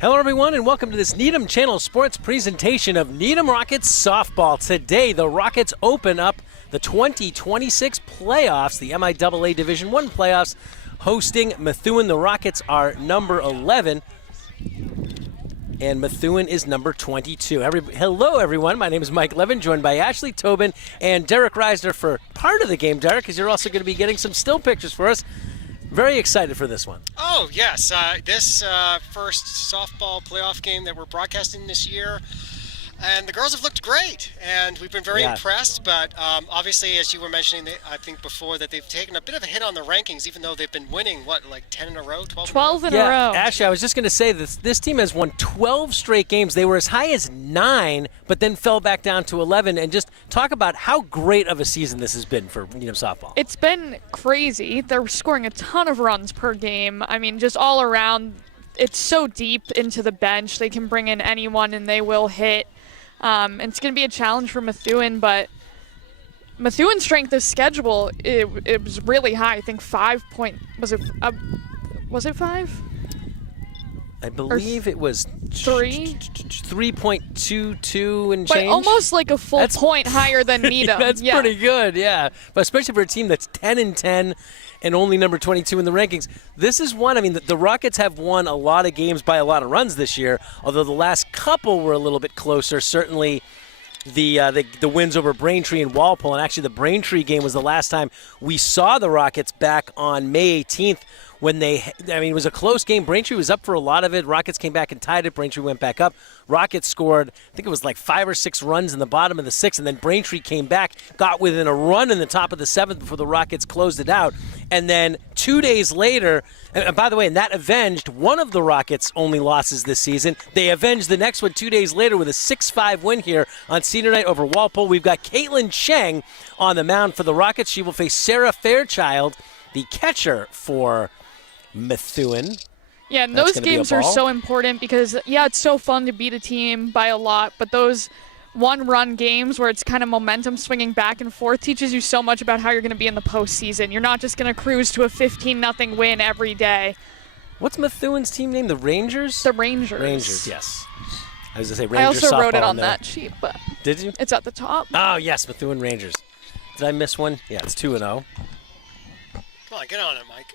Hello, everyone, and welcome to this Needham Channel Sports presentation of Needham Rockets softball. Today, the Rockets open up the 2026 playoffs, the MIAA Division I playoffs, hosting Methuen. The Rockets are number 11, and Methuen is number 22. Hello, everyone. My name is Mike Levin, joined by Ashley Tobin and Derek Reisner for part of the game, Derek, because you're also going to be getting some still pictures for us. Very excited for this one. Oh, yes. This first softball playoff game that we're broadcasting this year. And the girls have looked great, and we've been very impressed. But obviously, as you were mentioning, I think before, that they've taken a bit of a hit on the rankings, even though they've been winning, like 10 in a row, 12 in a row. Actually, I was just going to say this team has won 12 straight games. They were as high as 9, but then fell back down to 11. And just talk about how great of a season this has been for Needham softball. It's been crazy. They're scoring a ton of runs per game. I mean, just all around, it's so deep into the bench. They can bring in anyone, and they will hit. It's going to be a challenge for Methuen, but Methuen's strength of schedule, it was really high. I think 5 point, was it 5? I believe it was 3? 3.22 and change. But almost like a full point higher than Needham. That's pretty good, yeah. But especially for a team that's 10-10 and only number 22 in the rankings. This is one, I mean, the Rockets have won a lot of games by a lot of runs this year, although the last couple were a little bit closer. Certainly the wins over Braintree and Walpole, and actually the Braintree game was the last time we saw the Rockets back on May 18th when it was a close game. Braintree was up for a lot of it. Rockets came back and tied it. Braintree went back up. Rockets scored, I think it was like 5 or 6 runs in the bottom of the 6th, and then Braintree came back, got within a run in the top of the 7th before the Rockets closed it out. And then 2 days later, and by the way, and that avenged one of the Rockets' only losses this season. They avenged the next one 2 days later with a 6-5 win here on senior night over Walpole. We've got Caitlin Cheng on the mound for the Rockets. She will face Sarah Fairchild, the catcher for Methuen. Yeah, and those games are so important because, it's so fun to beat a team by a lot, but those one-run games where it's kind of momentum swinging back and forth teaches you so much about how you're going to be in the postseason. You're not just going to cruise to a 15-0 win every day. What's Methuen's team name? The Rangers? The Rangers. Rangers, yes. I was going to say Rangers. I also wrote it on that sheet, but did you? It's at the top. Oh, yes, Methuen Rangers. Did I miss one? Yeah, it's 2-0. Come on, get on it, Mike.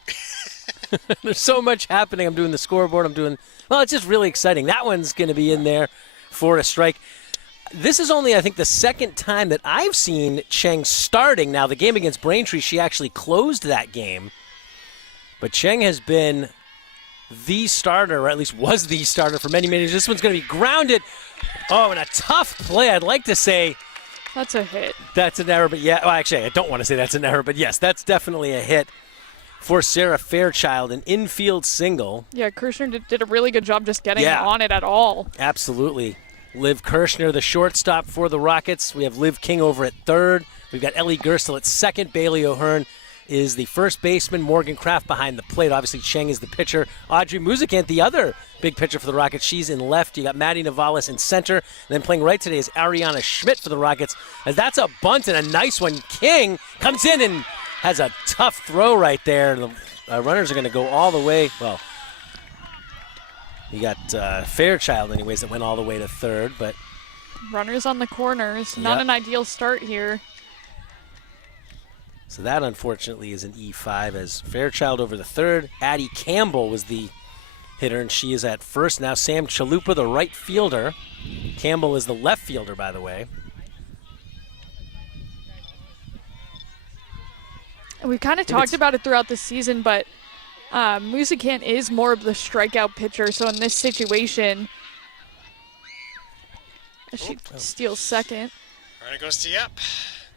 There's so much happening. I'm doing the scoreboard. It's just really exciting. That one's going to be in there for a strike. This is only, I think, the second time that I've seen Cheng starting. Now, the game against Braintree, she actually closed that game. But Cheng has been the starter, or at least was the starter for many years. This one's going to be grounded. Oh, and a tough play, I'd like to say. That's a hit. That's an error, but actually, I don't want to say that's an error, but yes, that's definitely a hit for Sarah Fairchild, an infield single. Yeah, Kirshner did a really good job just getting on it at all. Absolutely. Liv Kirshner, the shortstop for the Rockets. We have Liv King over at third. We've got Ellie Gerstel at second. Bailey O'Hearn is the first baseman. Morgan Kraft behind the plate. Obviously, Cheng is the pitcher. Audrey Muzikant, the other big pitcher for the Rockets. She's in left. You got Maddie Navalis in center. And then playing right today is Ariana Schmidt for the Rockets. As that's a bunt and a nice one. King comes in and has a tough throw right there. The runners are going to go all the way. Well, you got Fairchild, anyways, that went all the way to third. But runners on the corners. Not an ideal start here. So that, unfortunately, is an E5 as Fairchild over the third. Addie Campbell was the hitter, and she is at first. Now Sam Chalupa, the right fielder. Campbell is the left fielder, by the way. We've kind of talked about it throughout the season, but Muzikant is more of the strikeout pitcher. So in this situation, she steals second. Runner goes to Yep.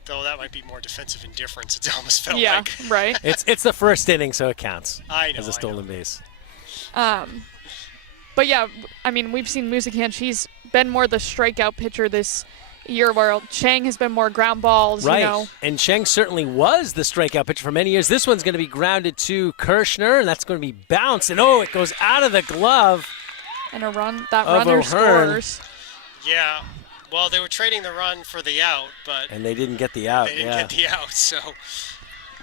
Though that might be more defensive indifference. It almost felt like. Yeah, right. It's the first inning, so it counts. I know. As a stolen base. But yeah, I mean, we've seen Muzikant. She's been more the strikeout pitcher this year, where Cheng has been more ground balls. Right, you know. And Cheng certainly was the strikeout pitcher for many years. This one's going to be grounded to Kirshner, and that's going to be bounced. And it goes out of the glove. And that runner scores. Yeah. Well, they were trading the run for the out, but and they didn't get the out. They didn't get the out, so.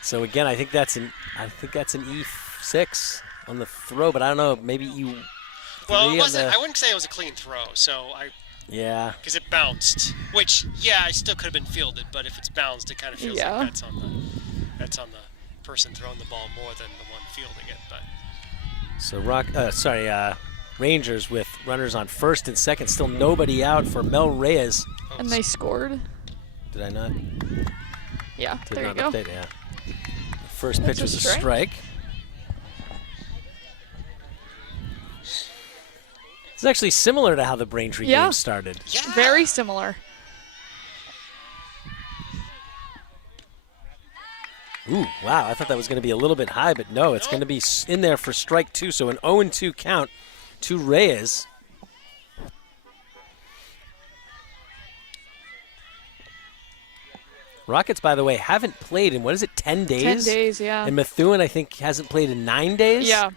So again, I think that's an E6 on the throw, but I don't know, maybe Well, Three it on wasn't. the- I wouldn't say it was a clean throw. So Yeah. because it bounced, which I still could have been fielded, but if it's bounced, it kind of feels Yeah. like that's on the person throwing the ball more than the one fielding it. But So Rangers with runners on first and second, still nobody out for Mel Reyes. And they scored. Did I not? Yeah, Did there you not go. update, yeah. The first That's pitch a was a strike. strike. It's actually similar to how the Braintree Yeah. game started. yeah, Very similar. Ooh, wow, I thought that was going to be a little bit high, but no, it's going to be in there for strike two, so an 0-2 count to Reyes. Rockets, by the way, haven't played in, 10 days? 10 days, yeah. And Methuen, I think, hasn't played in 9 days? Yeah.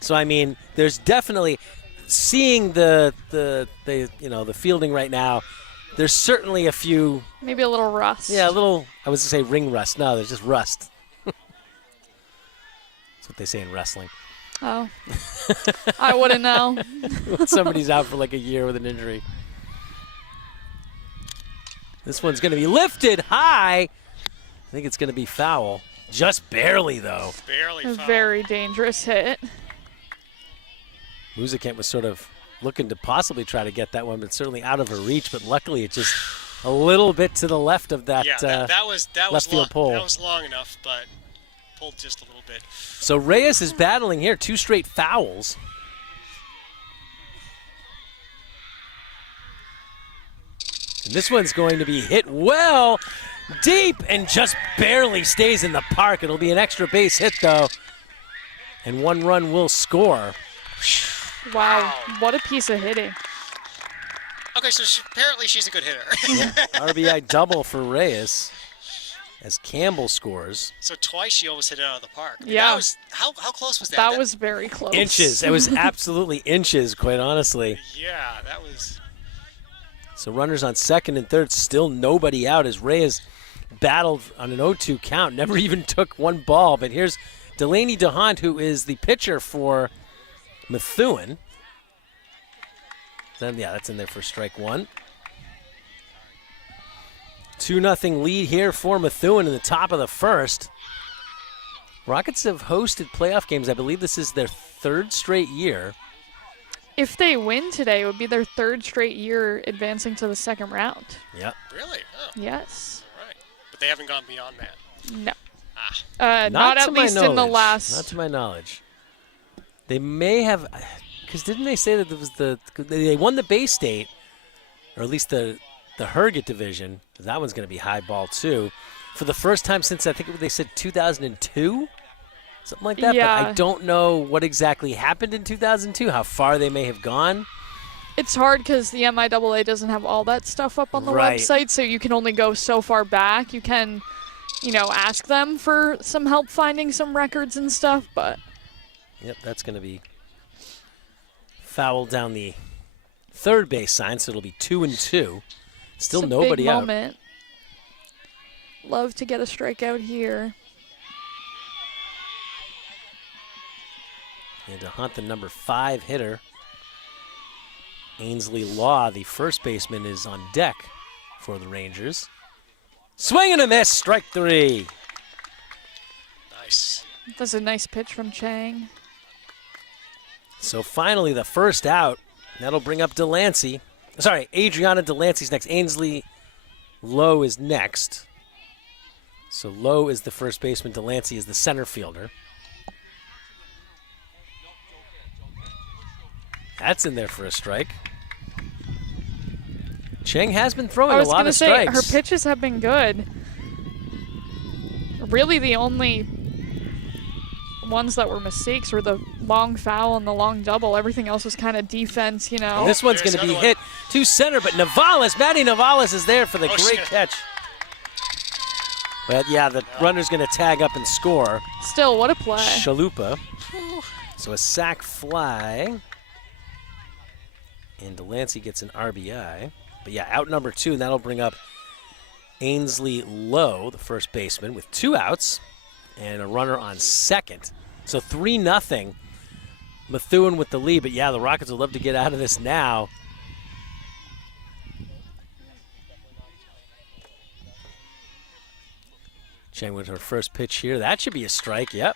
So, I mean, there's definitely, seeing the fielding right now, there's certainly a few, Maybe a little rust. I was going to say ring rust. No, there's just rust. That's what they say in wrestling. Oh. I wouldn't know. Somebody's out for like a year with an injury. This one's going to be lifted high. I think it's going to be foul. Just barely, though. barely A foul. very dangerous hit. Musikent was sort of looking to possibly try to get that one, but certainly out of her reach. But luckily, it just a little bit to the left of that, Yeah, that was left field pole. That was long enough, but pulled just a little bit. So Reyes is battling here. 2 straight fouls. And this one's going to be hit well, deep, and just barely stays in the park. It'll be an extra base hit, though. And 1 run will score. Wow. What a piece of hitting. Okay, so apparently she's a good hitter. RBI double for Reyes as Campbell scores. So twice she almost hit it out of the park. I mean, Yeah. That was, how close was that? That was very close. Inches. It was absolutely inches, quite honestly. Yeah, that was. So runners on second and third, still nobody out as Reyes battled on an 0-2 count, never even took 1 ball. But here's Delaney DeHaan, who is the pitcher for Methuen. Then, that's in there for strike 1. 2-0 lead here for Methuen in the top of the first. Rockets have hosted playoff games. I believe this is their 3rd straight year. If they win today, it would be their 3rd straight year advancing to the second round. Yep. Really? Oh, Yes. all right. But they haven't gone beyond that. No. Ah. Not to at my least in the knowledge. last. Not to my knowledge. They may have, because didn't they say that it was they won the Bay State, or at least the Herget division. That one's going to be high ball too, for the first time since I think they said 2002, something like that. Yeah. But I don't know what exactly happened in 2002. How far they may have gone. It's hard because the MIAA doesn't have all that stuff up on the Right. website, so you can only go so far back. You can, ask them for some help finding some records and stuff, but Yep, that's going to be foul down the third base sign, so it'll be 2-2. Still it's a nobody big out. moment. Love to get a strikeout here. And to hunt the number 5 hitter, Ainsley Law, the first baseman, is on deck for the Rangers. Swing and a miss, strike 3. Nice. That's a nice pitch from Chang. So finally the first out. That'll bring up Delancey. Sorry, Adriana Delancey's next. Ainsley Lowe is next. So Lowe is the first baseman. Delancey is the center fielder. That's in there for a strike. Cheng has been throwing I was a lot gonna of say strikes. her pitches have been good. Really, the only ones that were mistakes were the long foul and the long double. Everything else was kind of defense, And this one's There's going to be another hit to center, but Maddie Navales is there for the Oh, great shit. catch. But yeah, the runner's going to tag up and score. Still, what a play. Chalupa. So a sac fly. And Delancey gets an RBI. But yeah, out number 2, and that'll bring up Ainsley Lowe, the first baseman, with 2 outs and a runner on second. So 3-0. Methuen with the lead, but yeah, the Rockets would love to get out of this now. Cheng with her first pitch here. That should be a strike, yep.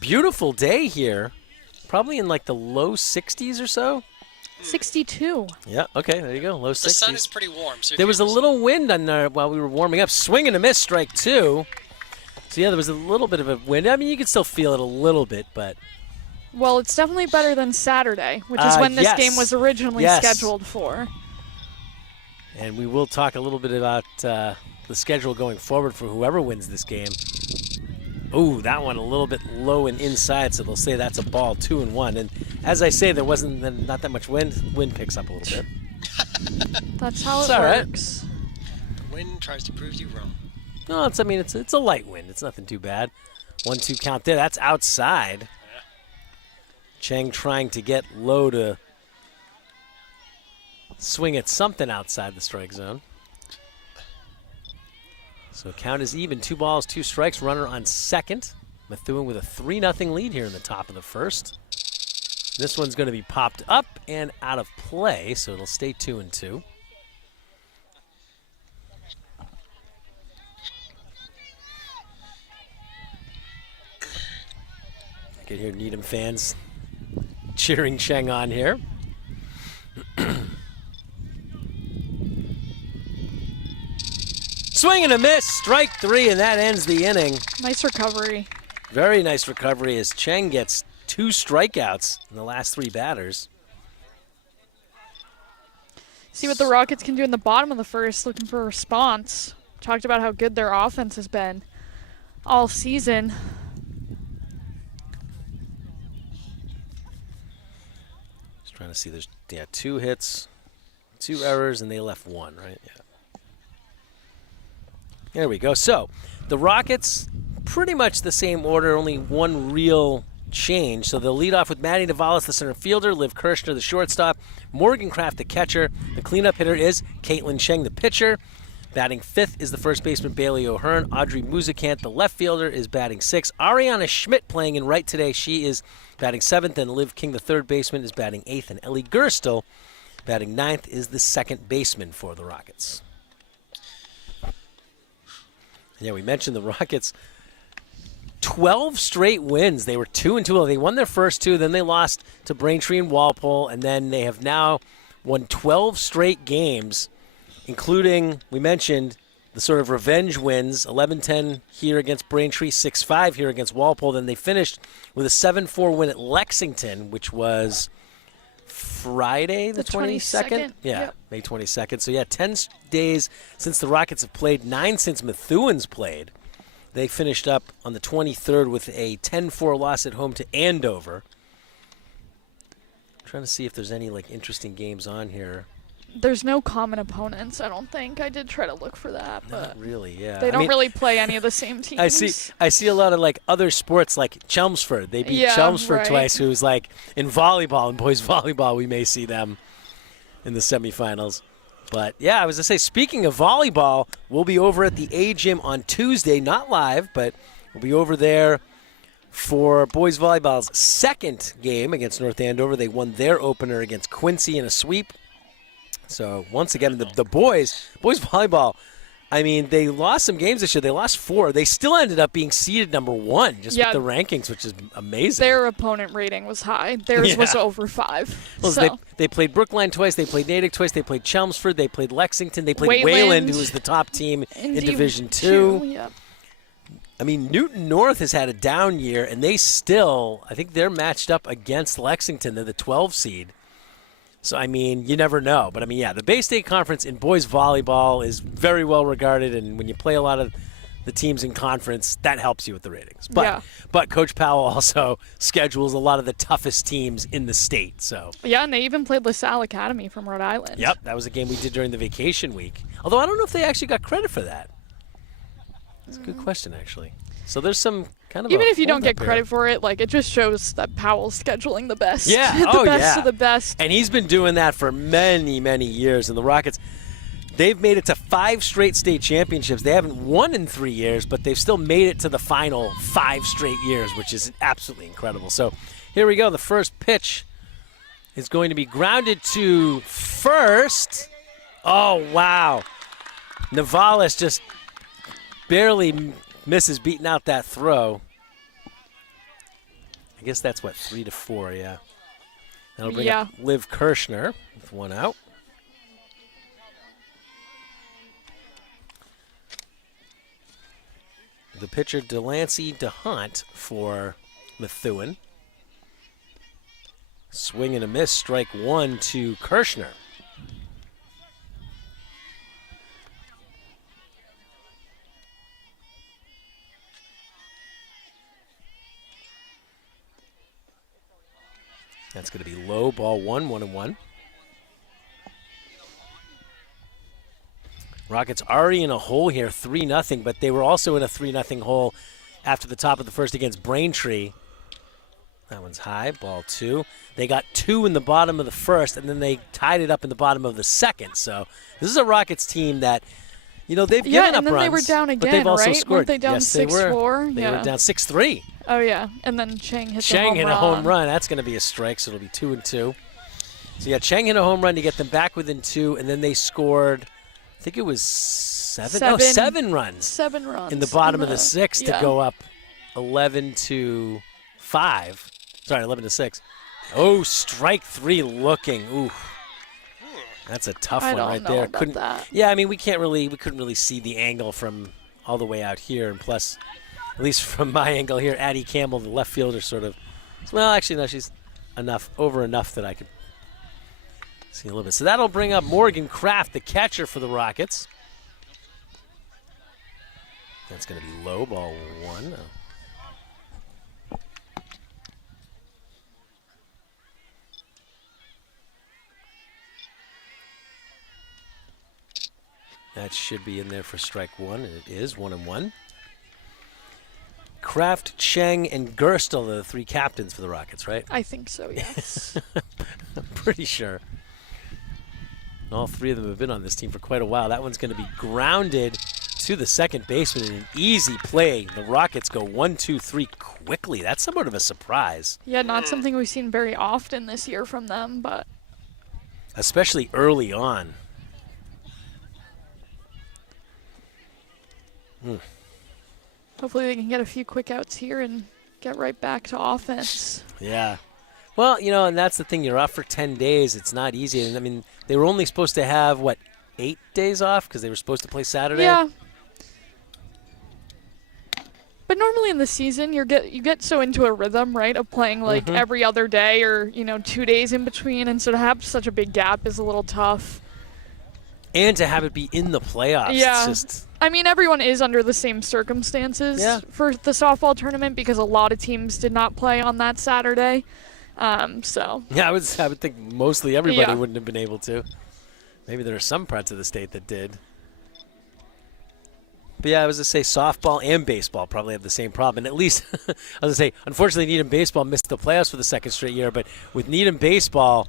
Beautiful day here. Probably in like the low 60s or so. 62. Yeah, okay, there you go, low 60s. The sun is pretty warm. So there was a little wind on there while we were warming up. Swing and a miss, strike 2. So yeah, there was a little bit of a wind. I mean, you could still feel it a little bit, but... Well, it's definitely better than Saturday, which is when this game was originally scheduled for. And we will talk a little bit about the schedule going forward for whoever wins this game. Ooh, that one a little bit low and inside, so they'll say that's a ball, 2-1. And as I say, there wasn't not that much wind. Wind picks up a little bit. That's how it works. The wind tries to prove you wrong. No, it's a light wind. It's nothing too bad. 1-2 count there. That's outside. Yeah. Cheng trying to get low to swing at something outside the strike zone. So count is even. 2 balls, 2 strikes. Runner on second. Methuen with a 3-0 lead here in the top of the first. This one's going to be popped up and out of play, so it'll stay 2-2. I can hear Needham fans cheering Cheng on here. Swing and a miss, strike 3, and that ends the inning. Nice recovery. Very nice recovery as Cheng gets 2 strikeouts in the last 3 batters. See what the Rockets can do in the bottom of the first, looking for a response. Talked about how good their offense has been all season. Just trying to see, there's 2 hits, 2 errors, and they left 1, right? Yeah. There we go. So the Rockets, pretty much the same order, only one real change. So they'll lead off with Maddie Navalis, the center fielder, Liv Kirshner, the shortstop, Morgan Kraft, the catcher. The cleanup hitter is Caitlin Cheng, the pitcher. Batting 5th is the first baseman, Bailey O'Hearn. Audrey Muzikant, the left fielder, is batting 6th. Ariana Schmidt playing in right today. She is batting 7th, and Liv King, the third baseman, is batting 8th. And Ellie Gerstel, batting 9th, is the second baseman for the Rockets. Yeah, we mentioned the Rockets. 12 straight wins. They were 2-2. They won their first 2, then they lost to Braintree and Walpole, and then they have now won 12 straight games, including, we mentioned, the sort of revenge wins, 11-10 here against Braintree, 6-5 here against Walpole. Then they finished with a 7-4 win at Lexington, which was Friday the 22nd? Yeah, yep. May 22nd. So, 10 days since the Rockets have played, 9 since Methuen's played. They finished up on the 23rd with a 10-4 loss at home to Andover. I'm trying to see if there's any interesting games on here. There's no common opponents, I don't think. I did try to look for that, but not really, yeah. They don't really play any of the same teams. I see a lot of other sports like Chelmsford. They beat Chelmsford twice, who's in volleyball, in boys volleyball, we may see them in the semifinals. But yeah, I was gonna say, speaking of volleyball, we'll be over at the A Gym on Tuesday, not live, but we'll be over there for boys volleyball's second game against North Andover. They won their opener against Quincy in a sweep. So, once again, the boys volleyball, I mean, they lost some games this year. They lost 4. They still ended up being seeded number 1 with the rankings, which is amazing. Their opponent rating was high. Theirs was over 5. Well, so. They played Brookline twice. They played Natick twice. They played Chelmsford. They played Lexington. They played Wayland, who was the top team in Division 2. Yep. I mean, Newton North has had a down year, and they still, I think they're matched up against Lexington. They're the 12 seed. So, I mean, you never know. But, I mean, the Bay State Conference in boys volleyball is very well regarded, and when you play a lot of the teams in conference, that helps you with the ratings. But Coach Powell also schedules a lot of the toughest teams in the state. So yeah, and they even played LaSalle Academy from Rhode Island. Yep, that was a game we did during the vacation week. Although I don't know if they actually got credit for that. That's a good question, actually. So there's some kind of even if you don't get credit for it, it just shows that Powell's scheduling the best. Yeah, the best of the best. And he's been doing that for many, many years. And the Rockets They've made it to 5 straight state championships. They haven't won in 3 years, but they've still made it to the final 5 straight years, which is absolutely incredible. So here we go. The first pitch is going to be grounded to first. Oh, wow. Navales just barely misses beating out that throw. I guess that's, 3-4, yeah. That'll bring up Liv Kirshner with 1 out. The pitcher, Delancey DeHunt for Methuen. Swing and a miss, strike 1 to Kirshner. That's going to be low, ball 1, 1-1. Rockets already in a hole here, 3-0, but they were also in a 3-0 hole after the top of the first against Braintree. That one's high, ball 2. They got 2 in the bottom of the first, and then they tied it up in the bottom of the second. So this is a Rockets team that, they've given up runs. Yeah, and then they were down again, but they've also right? scored. Weren't they down 6-4? They were down 6-3. Oh, yeah, and then Chang hit a home run. That's going to be a strike, so it'll be 2-2. So, yeah, Chang hit a home run to get them back within 2, and then they scored, I think it was 7 runs. 7 runs. In the bottom of the 6th to go up 11-5. Sorry, 11-6. Oh, strike 3 looking. Ooh. That's a tough one right there. About that. Yeah, I mean, we couldn't really see the angle from all the way out here, and plus, at least from my angle here, Addie Campbell, the left fielder, sort of. Well, actually, no, she's over enough that I could see a little bit. So that'll bring up Morgan Kraft, the catcher for the Rockets. That's going to be low, ball 1. That should be in there for strike 1, and it is 1-1. Kraft, Cheng, and Gerstel are the 3 captains for the Rockets, right? I think so, yes. I'm pretty sure. All 3 of them have been on this team for quite a while. That one's going to be grounded to the second baseman in an easy play. The Rockets go 1-2-3 quickly. That's somewhat of a surprise. Yeah, not something we've seen very often this year from them, but especially early on. Hopefully they can get a few quick outs here and get right back to offense. Yeah. Well, and that's the thing. You're off for 10 days. It's not easy. And I mean, they were only supposed to have, 8 days off because they were supposed to play Saturday? Yeah. But normally in the season, you get so into a rhythm, right, of playing every other day or, 2 days in between. And so to have such a big gap is a little tough. And to have it be in the playoffs. Yeah. It's just, I mean, everyone is under the same circumstances for the softball tournament because a lot of teams did not play on that Saturday. So. Yeah, I would think mostly everybody wouldn't have been able to. Maybe there are some parts of the state that did. But yeah, I was going to say softball and baseball probably have the same problem. And at least, I was going to say, unfortunately, Needham baseball missed the playoffs for the second straight year. But with Needham baseball,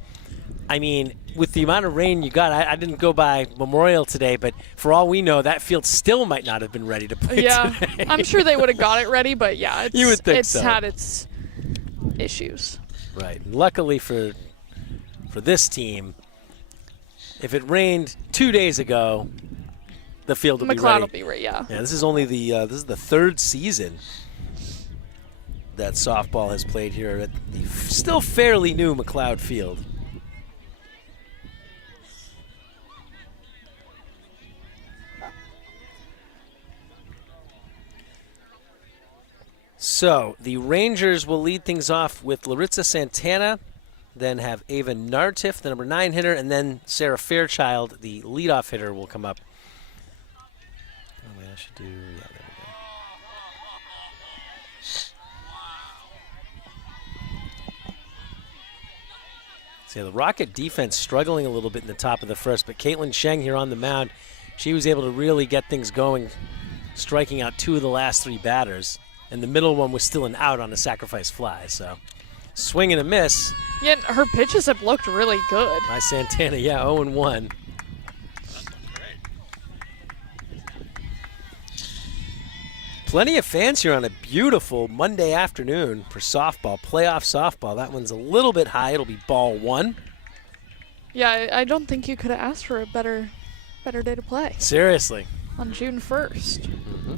I mean, with the amount of rain you got, I didn't go by Memorial today, but for all we know, that field still might not have been ready to play today. I'm sure they would have got it ready, but yeah, you would think it's so. had its issues. Right. Luckily for this team, if it rained 2 days ago, the field will be ready. McLeod will be ready, yeah. Yeah, this is only the 3rd season that softball has played here at the still fairly new McLeod Field. So the Rangers will lead things off with Laritza Santana, then have Ava Nartiff, the number 9 hitter, and then Sarah Fairchild, the leadoff hitter, will come up. Oh, wait, I should do, yeah, there we go. So yeah, the Rocket defense struggling a little bit in the top of the first, but Caitlin Sheng here on the mound, she was able to really get things going, striking out 2 of the last 3 batters. And the middle one was still an out on a sacrifice fly. So, swing and a miss. Yeah, her pitches have looked really good. By Santana, yeah, 0-1. Plenty of fans here on a beautiful Monday afternoon for softball, playoff softball. That one's a little bit high. It'll be ball 1. Yeah, I don't think you could have asked for a better day to play. Seriously. On June 1st. Mm-hmm.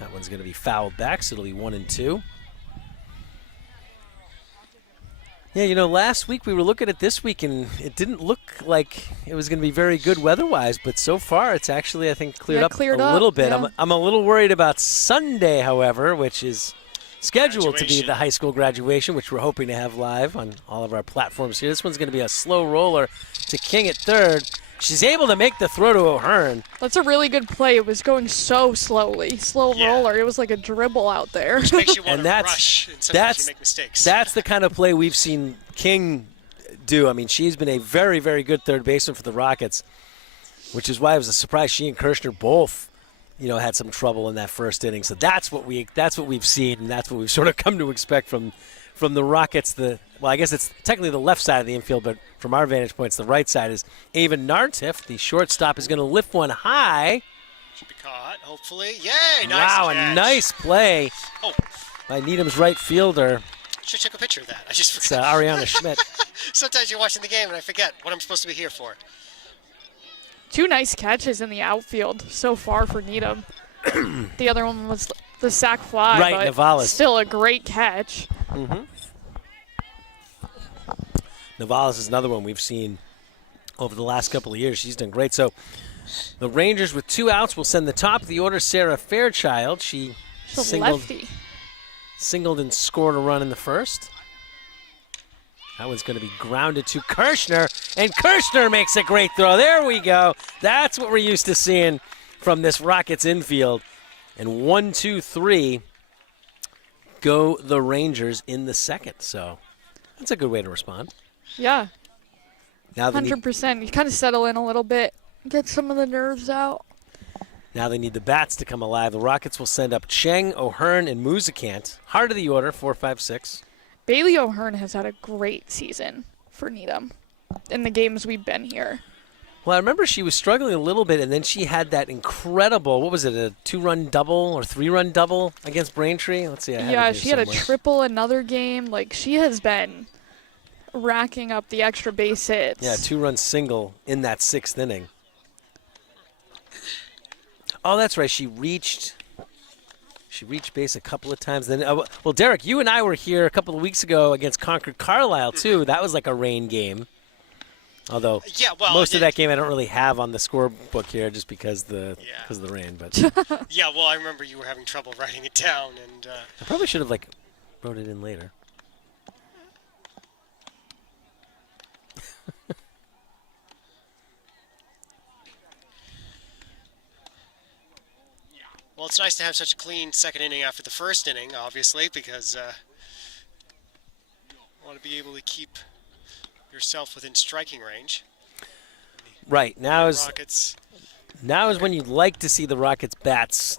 That one's going to be fouled back, so it'll be 1-2. Yeah, last week we were looking at this week, and it didn't look like it was going to be very good weather-wise, but so far it's actually, I think, cleared up a little bit. Yeah. I'm a little worried about Sunday, however, which is scheduled to be the high school graduation, which we're hoping to have live on all of our platforms here. This one's going to be a slow roller to King at third. She's able to make the throw to O'Hearn. That's a really good play. It was going so slowly. Slow roller. It was like a dribble out there. Which makes you want to rush, and sometimes you make mistakes. That's the kind of play we've seen King do. I mean, she's been a very, very good third baseman for the Rockets, which is why it was a surprise she and Kirshner both, had some trouble in that first inning. So that's what we've seen, and that's what we've sort of come to expect from the Rockets. I guess it's technically the left side of the infield, but from our vantage point, it's the right side. Is Ava Nartiff, the shortstop, is going to lift one high. Should be caught, hopefully. Yay! Nice Wow, catch. a nice play by Needham's right fielder. Should take a picture of that. I just It's forgot. Ariana Schmidt. Sometimes you're watching the game and I forget what I'm supposed to be here for. 2 nice catches in the outfield so far for Needham. The other one was the sac fly, Right, but Navalis. still a great catch. Mm-hmm. Navalis is another one we've seen over the last couple of years. She's done great. So the Rangers with 2 outs will send the top of the order, Sarah Fairchild. She's a lefty. Singled and scored a run in the first. That one's going to be grounded to Kirshner, and Kirshner makes a great throw. There we go. That's what we're used to seeing from this Rockets infield. And 1, 2, 3 go the Rangers in the second. So that's a good way to respond. Yeah, Now 100%. You kind of settle in a little bit, get some of the nerves out. Now they need the bats to come alive. The Rockets will send up Cheng, O'Hearn, and Muzikant. Heart of the order, 4, 5, 6. Bailey O'Hearn has had a great season for Needham in the games we've been here. Well, I remember she was struggling a little bit, and then she had that incredible, what was it, a 2-run double or 3-run double against Braintree? Let's see. I have it Yeah, here she had a somewhere. triple another game. Like, she has been racking up the extra base hits. Yeah, 2-run single in that 6th inning. Oh, that's right. She reached base a couple of times. Then, well, Derek, you and I were here a couple of weeks ago against Concord Carlisle too. That was like a rain game. Although most of that game I don't really have on the scorebook here, just because of the rain. But Yeah, well, I remember you were having trouble writing it down, and I probably should have wrote it in later. well, it's nice to have such a clean second inning after the first inning, obviously, because you want to be able to keep yourself within striking range. Right, now is Rockets. when you'd like to see the Rockets bats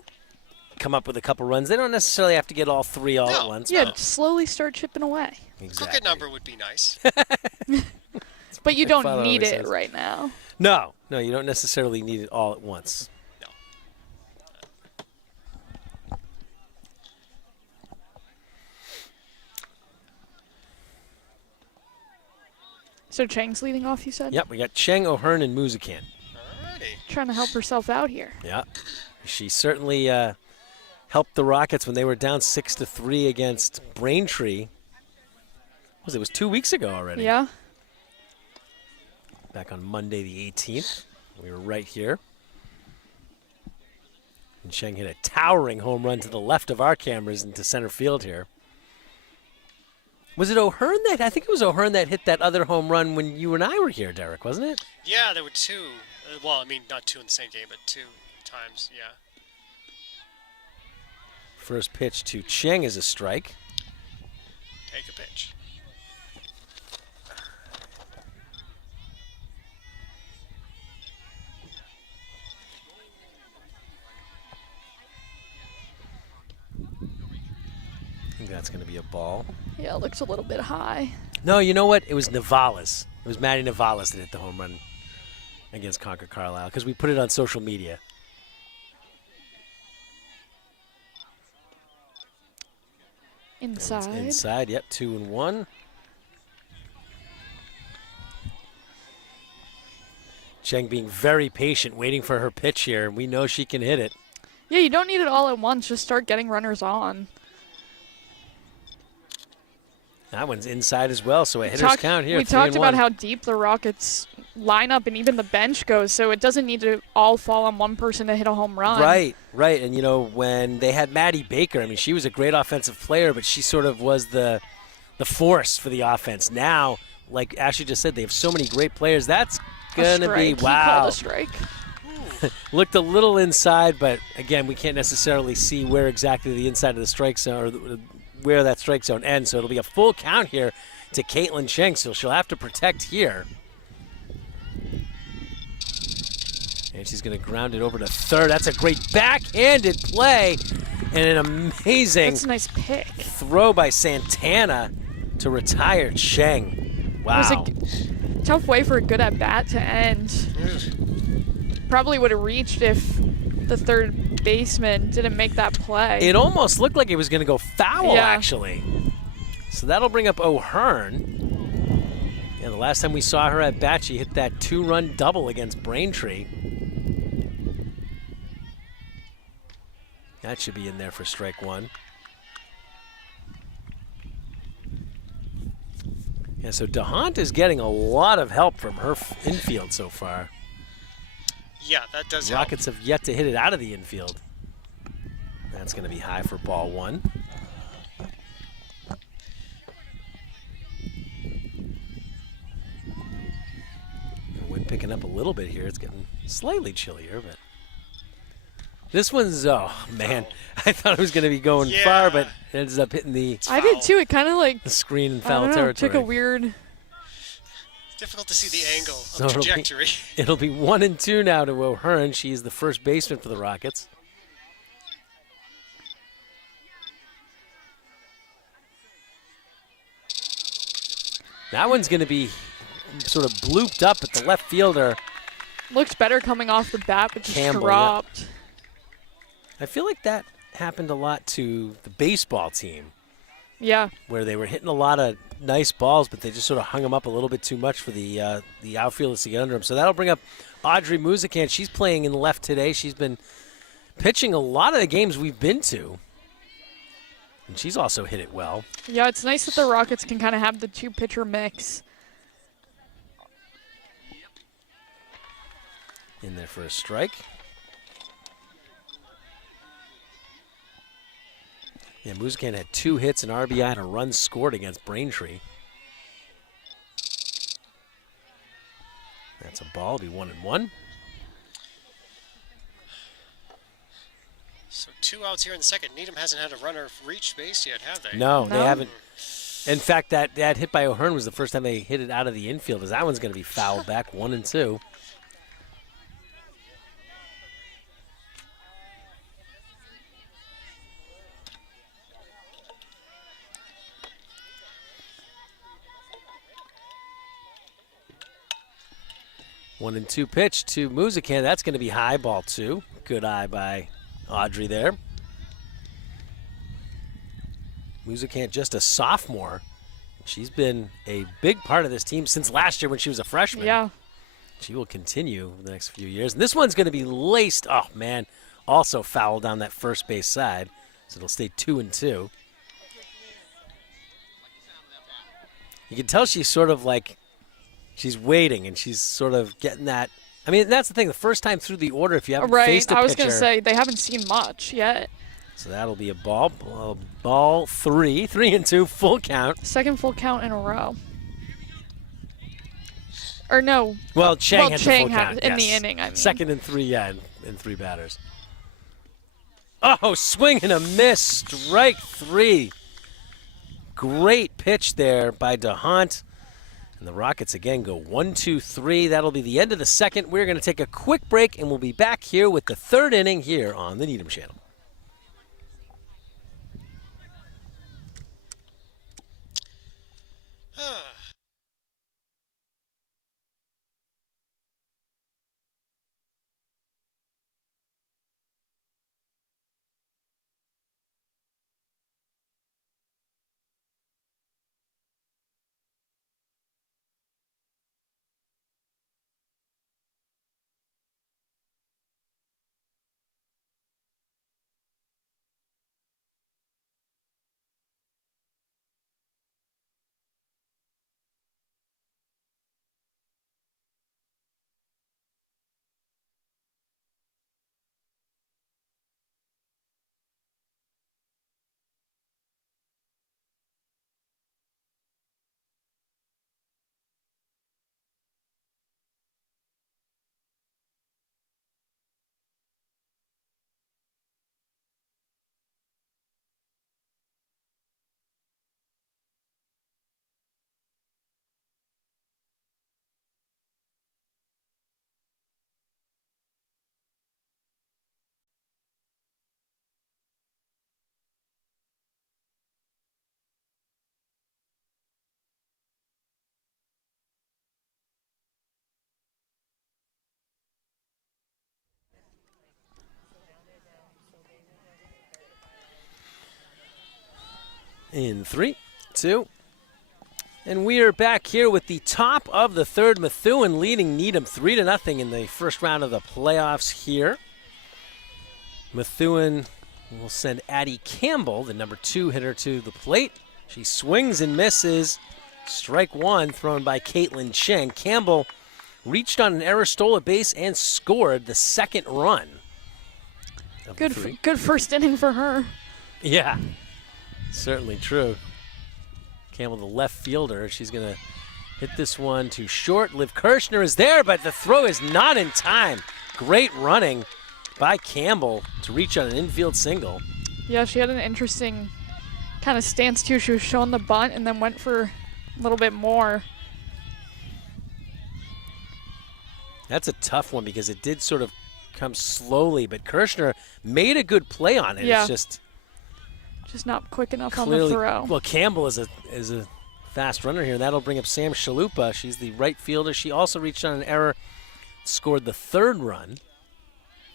come up with a couple runs. They don't necessarily have to get all 3 all at once. Yeah, slowly start chipping away. Exactly. Crooked number would be nice. But you Father don't need always it says. right now. No, you don't necessarily need it all at once. No. So Chang's leading off, you said? Yep, we got Cheng, O'Hearn, and Muzikant. Alrighty. Trying to help herself out here. Yeah, she certainly helped the Rockets when they were down 6-3 against Braintree. It was 2 weeks ago already. Yeah. Back on Monday the 18th. We were right here. And Cheng hit a towering home run to the left of our cameras into center field here. Was it O'Hearn that? I think it was O'Hearn that hit that other home run when you and I were here, Derek, wasn't it? Yeah, there were 2. Well, I mean, not 2 in the same game, but 2 times, yeah. First pitch to Cheng is a strike. Take a pitch. I think that's going to be a ball. Yeah, it looks a little bit high. No, you know what? It was Navalis. It was Maddie Navalis that hit the home run against Concord Carlisle because we put it on social media. Inside. Inside, yep, 2-1. Cheng being very patient, waiting for her pitch here, and we know she can hit it. Yeah, you don't need it all at once. Just start getting runners on. That one's inside as well, so a hitter's count here. We talked about how deep the Rockets lineup and even the bench goes, so it doesn't need to all fall on one person to hit a home run. Right. And, you know, when they had Maddie Baker, I mean, she was a great offensive player, but she sort of was the force for the offense. Now, like Ashley just said, they have so many great players. That's going to be, wow. He called a strike. Looked a little inside, but, again, we can't necessarily see where exactly the inside of the strike zone or where that strike zone ends. So it'll be a full count here to Caitlin Cheng, so she'll have to protect here. And she's going to ground it over to third. That's a great backhanded play and an amazing That's a nice pick. throw by Santana to retire Cheng. Wow. It was a tough way for a good at-bat to end. Probably would have reached if the third baseman didn't make that play. It almost looked like it was going to go foul, Yeah. actually. So that'll bring up O'Hearn. Yeah, the last time we saw her at bat, she hit that 2-run double against Braintree. That should be in there for strike one. Yeah, so DeHunt is getting a lot of help from her infield so far. Yeah, that does help. Rockets have yet to hit it out of the infield. That's going to be high for ball one. Wind picking up a little bit here. It's getting slightly chillier, but this one's, oh man, I thought it was going to be going far, but it ends up hitting the I did too. It kind of like the screen in I foul don't know, territory. took a weird. It's difficult to see the angle So of trajectory. It'll be 1-2 now to O'Hearn. She's the first baseman for the Rockets. That one's going to be sort of blooped up at the left fielder. Looked better coming off the bat, but just Campbell, dropped. I feel like that happened a lot to the baseball team, Yeah. where they were hitting a lot of nice balls, but they just sort of hung them up a little bit too much for the outfielders to get under them. So that'll bring up Audrey Muzikan. She's playing in left today. She's been pitching a lot of the games we've been to, and she's also hit it well. Yeah, it's nice that the Rockets can kind of have the two-pitcher mix. In there for a strike. Yeah, Muzikan had 2 hits, an RBI, and a run scored against Braintree. That's a ball. It'll be 1-1. So 2 outs here in the second. Needham hasn't had a runner reach base yet, have they? No, No. they haven't. In fact, that hit by O'Hearn was the first time they hit it out of the infield. As that one's going to be fouled back, 1-2. One and two pitch to Muzikan. That's going to be high, ball 2. Good eye by Audrey there. Muzikan, just a sophomore. She's been a big part of this team since last year when she was a freshman. Yeah. She will continue the next few years. And this one's going to be laced. Oh, man. Also foul down that first base side. So it'll stay 2-2. You can tell she's sort of like, she's waiting and she's sort of getting that. I mean, that's the thing. The first time through the order, if you haven't faced a pitcher. I was going to say, they haven't seen much yet. So that'll be a ball. Ball 3. 3-2, full count. Second full count in a row. Or no. Well, Cheng had the full count. in the yes. inning, I mean. Second and 3, yeah, and 3 batters. Oh, swing and a miss. Strike 3. Great pitch there by DeHunt. And the Rockets again go 1-2-3. That'll be the end of the second. We're going to take a quick break, and we'll be back here with the third inning here on the Needham Channel. In 3, 2. And we are back here with the top of the third. Methuen leading Needham 3-0 in the first round of the playoffs here. Methuen will send Addie Campbell, the number 2 hitter, to the plate. She swings and misses. Strike one thrown by Caitlin Cheng. Campbell reached on an error, stole a base, and scored the second run. Good first inning for her. Yeah, certainly true. Campbell, the left fielder, she's going to hit this one to short. Liv Kirshner is there, but the throw is not in time. Great running by Campbell to reach on an infield single. Yeah, she had an interesting kind of stance too. She was showing the bunt and then went for a little bit more. That's a tough one because it did sort of come slowly, but Kirshner made a good play on it. Yeah. It's just not quick enough clearly, on the throw. Well, Campbell is a fast runner here. That'll bring up Sam Chalupa. She's the right fielder. She also reached on an error, scored the third run.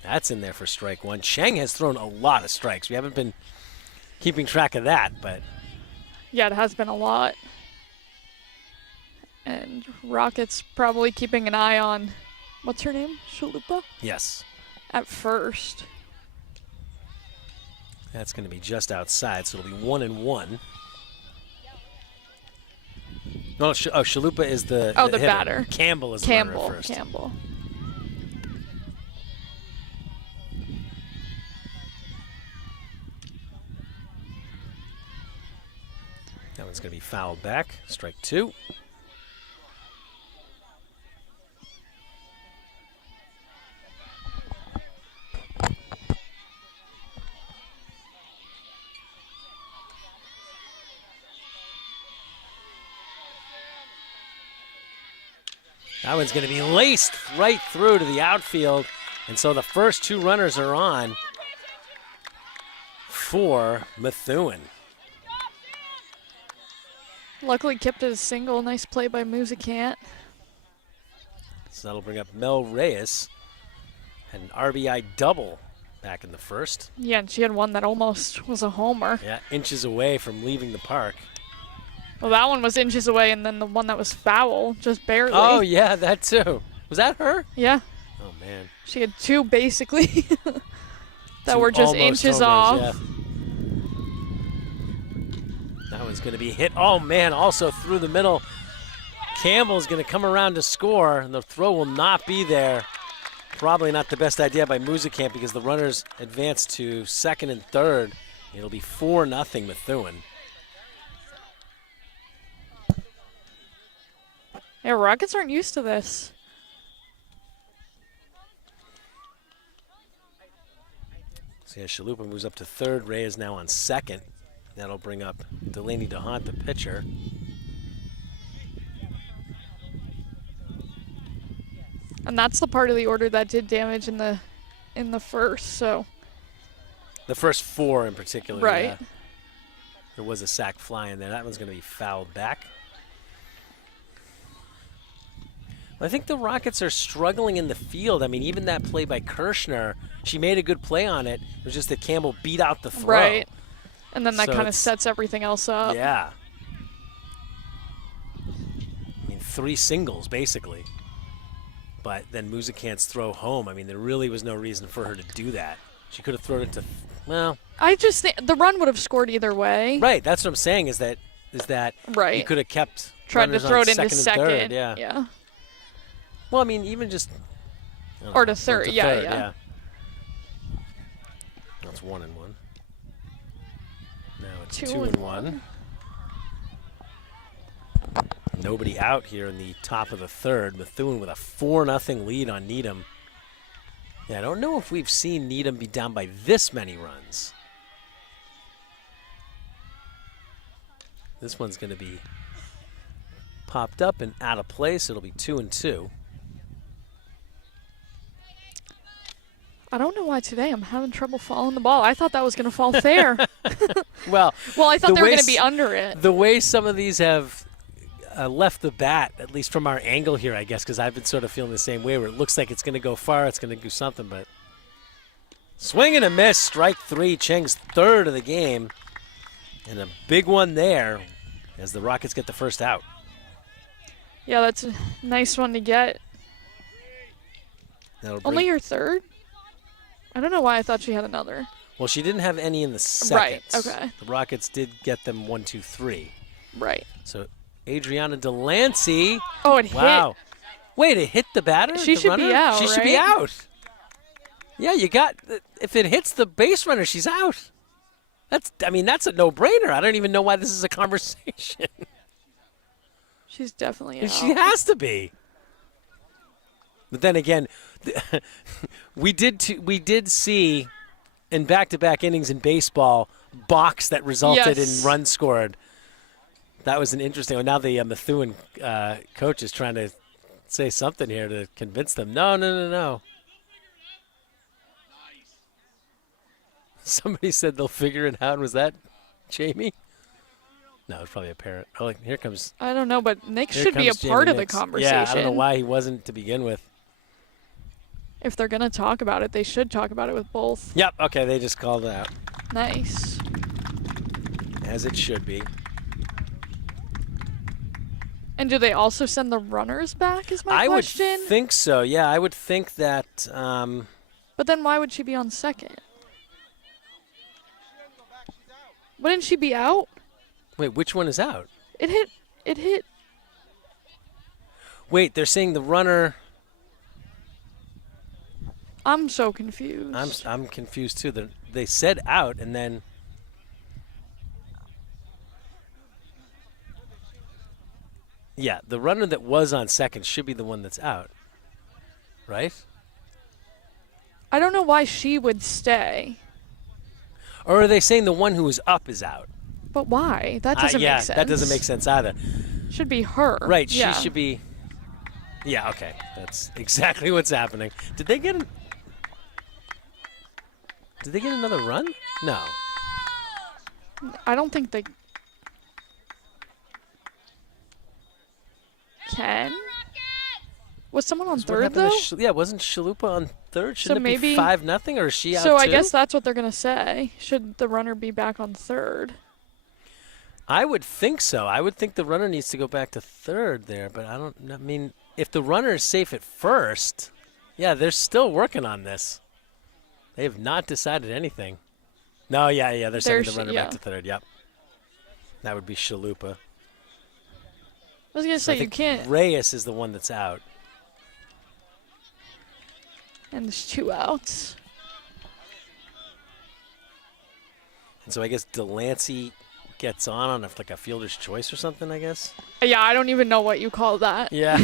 That's in there for strike one. Cheng has thrown a lot of strikes. We haven't been keeping track of that, but yeah, it has been a lot. And Rockets probably keeping an eye on, what's her name? Chalupa? yes. At first. That's going to be just outside, so it'll be 1-1. No, Chalupa is the the hitter. batter. Campbell is the runner at first. Campbell. That one's going to be fouled back. Strike two. That one's going to be laced right through to the outfield. And so the first two runners are on for Methuen. Luckily kept it a single. Nice play by Musicant. So that'll bring up Mel Reyes. Had an RBI double back in the first. Yeah, and she had one that almost was a homer. Yeah, inches away from leaving the park. Well, that one was inches away, and then the one that was foul, just barely. Oh, yeah, that too. Was that her? Yeah. Oh, man. She had two, basically, that Two were just almost inches homers, off. yeah. That one's going to be hit. Oh, man, also through the middle. Campbell's going to come around to score, and the throw will not be there. Probably not the best idea by Musicant because the runners advance to second and third. It'll be 4-0 Methuen. Yeah, Rockets aren't used to this. So yeah, Chalupa moves up to third. Ray is now on second. That'll bring up Delaney DeHaan, the pitcher. And that's the part of the order that did damage in the first, so. The first four in particular. Right. Yeah. There was a sac fly in there. That one's going to be fouled back. I think the Rockets are struggling in the field. I mean, even that play by Kirshner, she made a good play on it. It was just that Campbell beat out the throw. Right. And then that So kind of sets everything else up. Yeah. I mean, 3 singles, basically. But then Musicant's throw home, I mean, there really was no reason for her to do that. She could have thrown it to, well. I just think the run would have scored either way. Right, that's what I'm saying is that right. you could have kept Tried to runners throw on it into second and third, second. yeah. Well, I mean, even just. Or to third, yeah. That's 1-1. Now it's 2-1. Nobody out here in the top of the third. Methuen with a 4-0 lead on Needham. Yeah, I don't know if we've seen Needham be down by this many runs. This one's going to be popped up and out of place. It'll be 2-2. I don't know why today I'm having trouble following the ball. I thought that was going to fall fair. Well, I thought they were going to be under it. The way some of these have left the bat, at least from our angle here, I guess, because I've been sort of feeling the same way where it looks like it's going to go far, it's going to do something, but swing and a miss, strike 3, Cheng's third of the game. And a big one there as the Rockets get the first out. Yeah, that's a nice one to get. Only her third? I don't know why I thought she had another. Well, she didn't have any in the second. Right, okay. The Rockets did get them 1, 2, 3. Right. So Adriana Delancey. Oh, it hit. Wow. Wait, it hit the batter? She should be out, She should be out. Yeah, if it hits the base runner, she's out. That's a no-brainer. I don't even know why this is a conversation. She's definitely out. She has to be. But then again, we did see in back-to-back innings in baseball balks that resulted in runs scored. That was an interesting one. Now the Methuen coach is trying to say something here to convince them. No. Somebody said they'll figure it out. Was that Jamie? No, it's probably a parent. Oh, here comes. I don't know, but Nick should be a part of the conversation. Yeah, I don't know why he wasn't to begin with. If they're going to talk about it, they should talk about it with both. Yep, okay, they just called it out. Nice. As it should be. And do they also send the runners back is my question? I would think so, yeah. I would think that... But then why would she be on second? Wouldn't she be out? Wait, which one is out? It hit. Wait, they're saying the runner... I'm so confused. I'm confused too. They said out and then... Yeah, the runner that was on second should be the one that's out. Right? I don't know why she would stay. Or are they saying the one who was up is out? But why? That doesn't make sense. Yeah, that doesn't make sense either. Should be her. Right, yeah. She should be... Yeah, okay. That's exactly what's happening. Did they get another run? No. I don't think they can. Was someone on third, though? Wasn't Chalupa on third? Shouldn't it it be 5-0, or is she out So too? I guess that's what they're going to say. Should the runner be back on third? I would think so. I would think the runner needs to go back to third there, but if the runner is safe at first, yeah, they're still working on this. They have not decided anything. No, yeah, they're sending the runner back to third, yep. That would be Chalupa. I was going to say, you can't. Reyes is the one that's out. And there's 2 outs. And so I guess Delancey gets on a fielder's choice or something, I guess? Yeah, I don't even know what you call that. Yeah.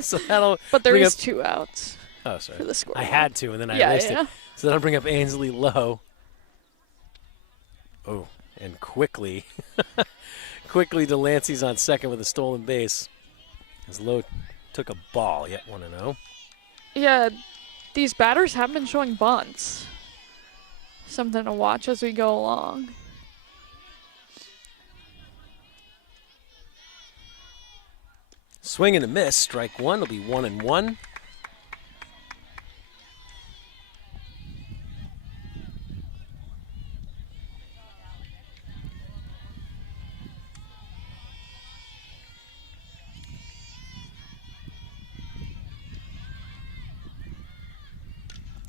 So but there is 2 outs. Oh, sorry. For the score. I had to, and then I erased it. So that'll bring up Ainsley Lowe. Oh, and quickly Delancey's on second with a stolen base. As Lowe took a ball, yet 1-0. Yeah, these batters have been showing bunts. Something to watch as we go along. Swing and a miss. Strike one. It'll be 1-1.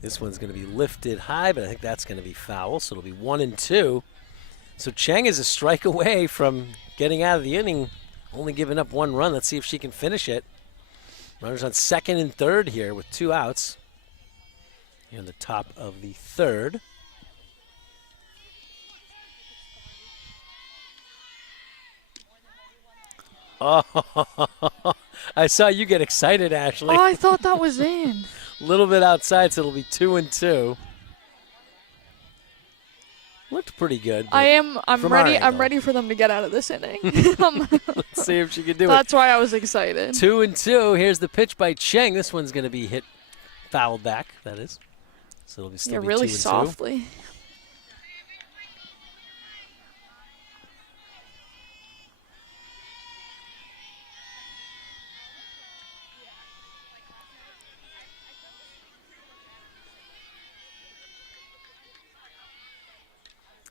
This one's going to be lifted high, but I think that's going to be foul, so it'll be 1-2. So Cheng is a strike away from getting out of the inning, only giving up 1 run. Let's see if she can finish it. Runners on second and third here with 2 outs. Here in the top of the third. Oh, I saw you get excited, Ashley. Oh, I thought that was in. A little bit outside, so it'll be 2-2. Looked pretty good. I'm ready. I'm ready for them to get out of this inning. Let's see if she can do it. That's why I was excited. 2-2. Here's the pitch by Cheng. This one's going to be hit foul back, that is. So it'll be still be really 2-2. softly.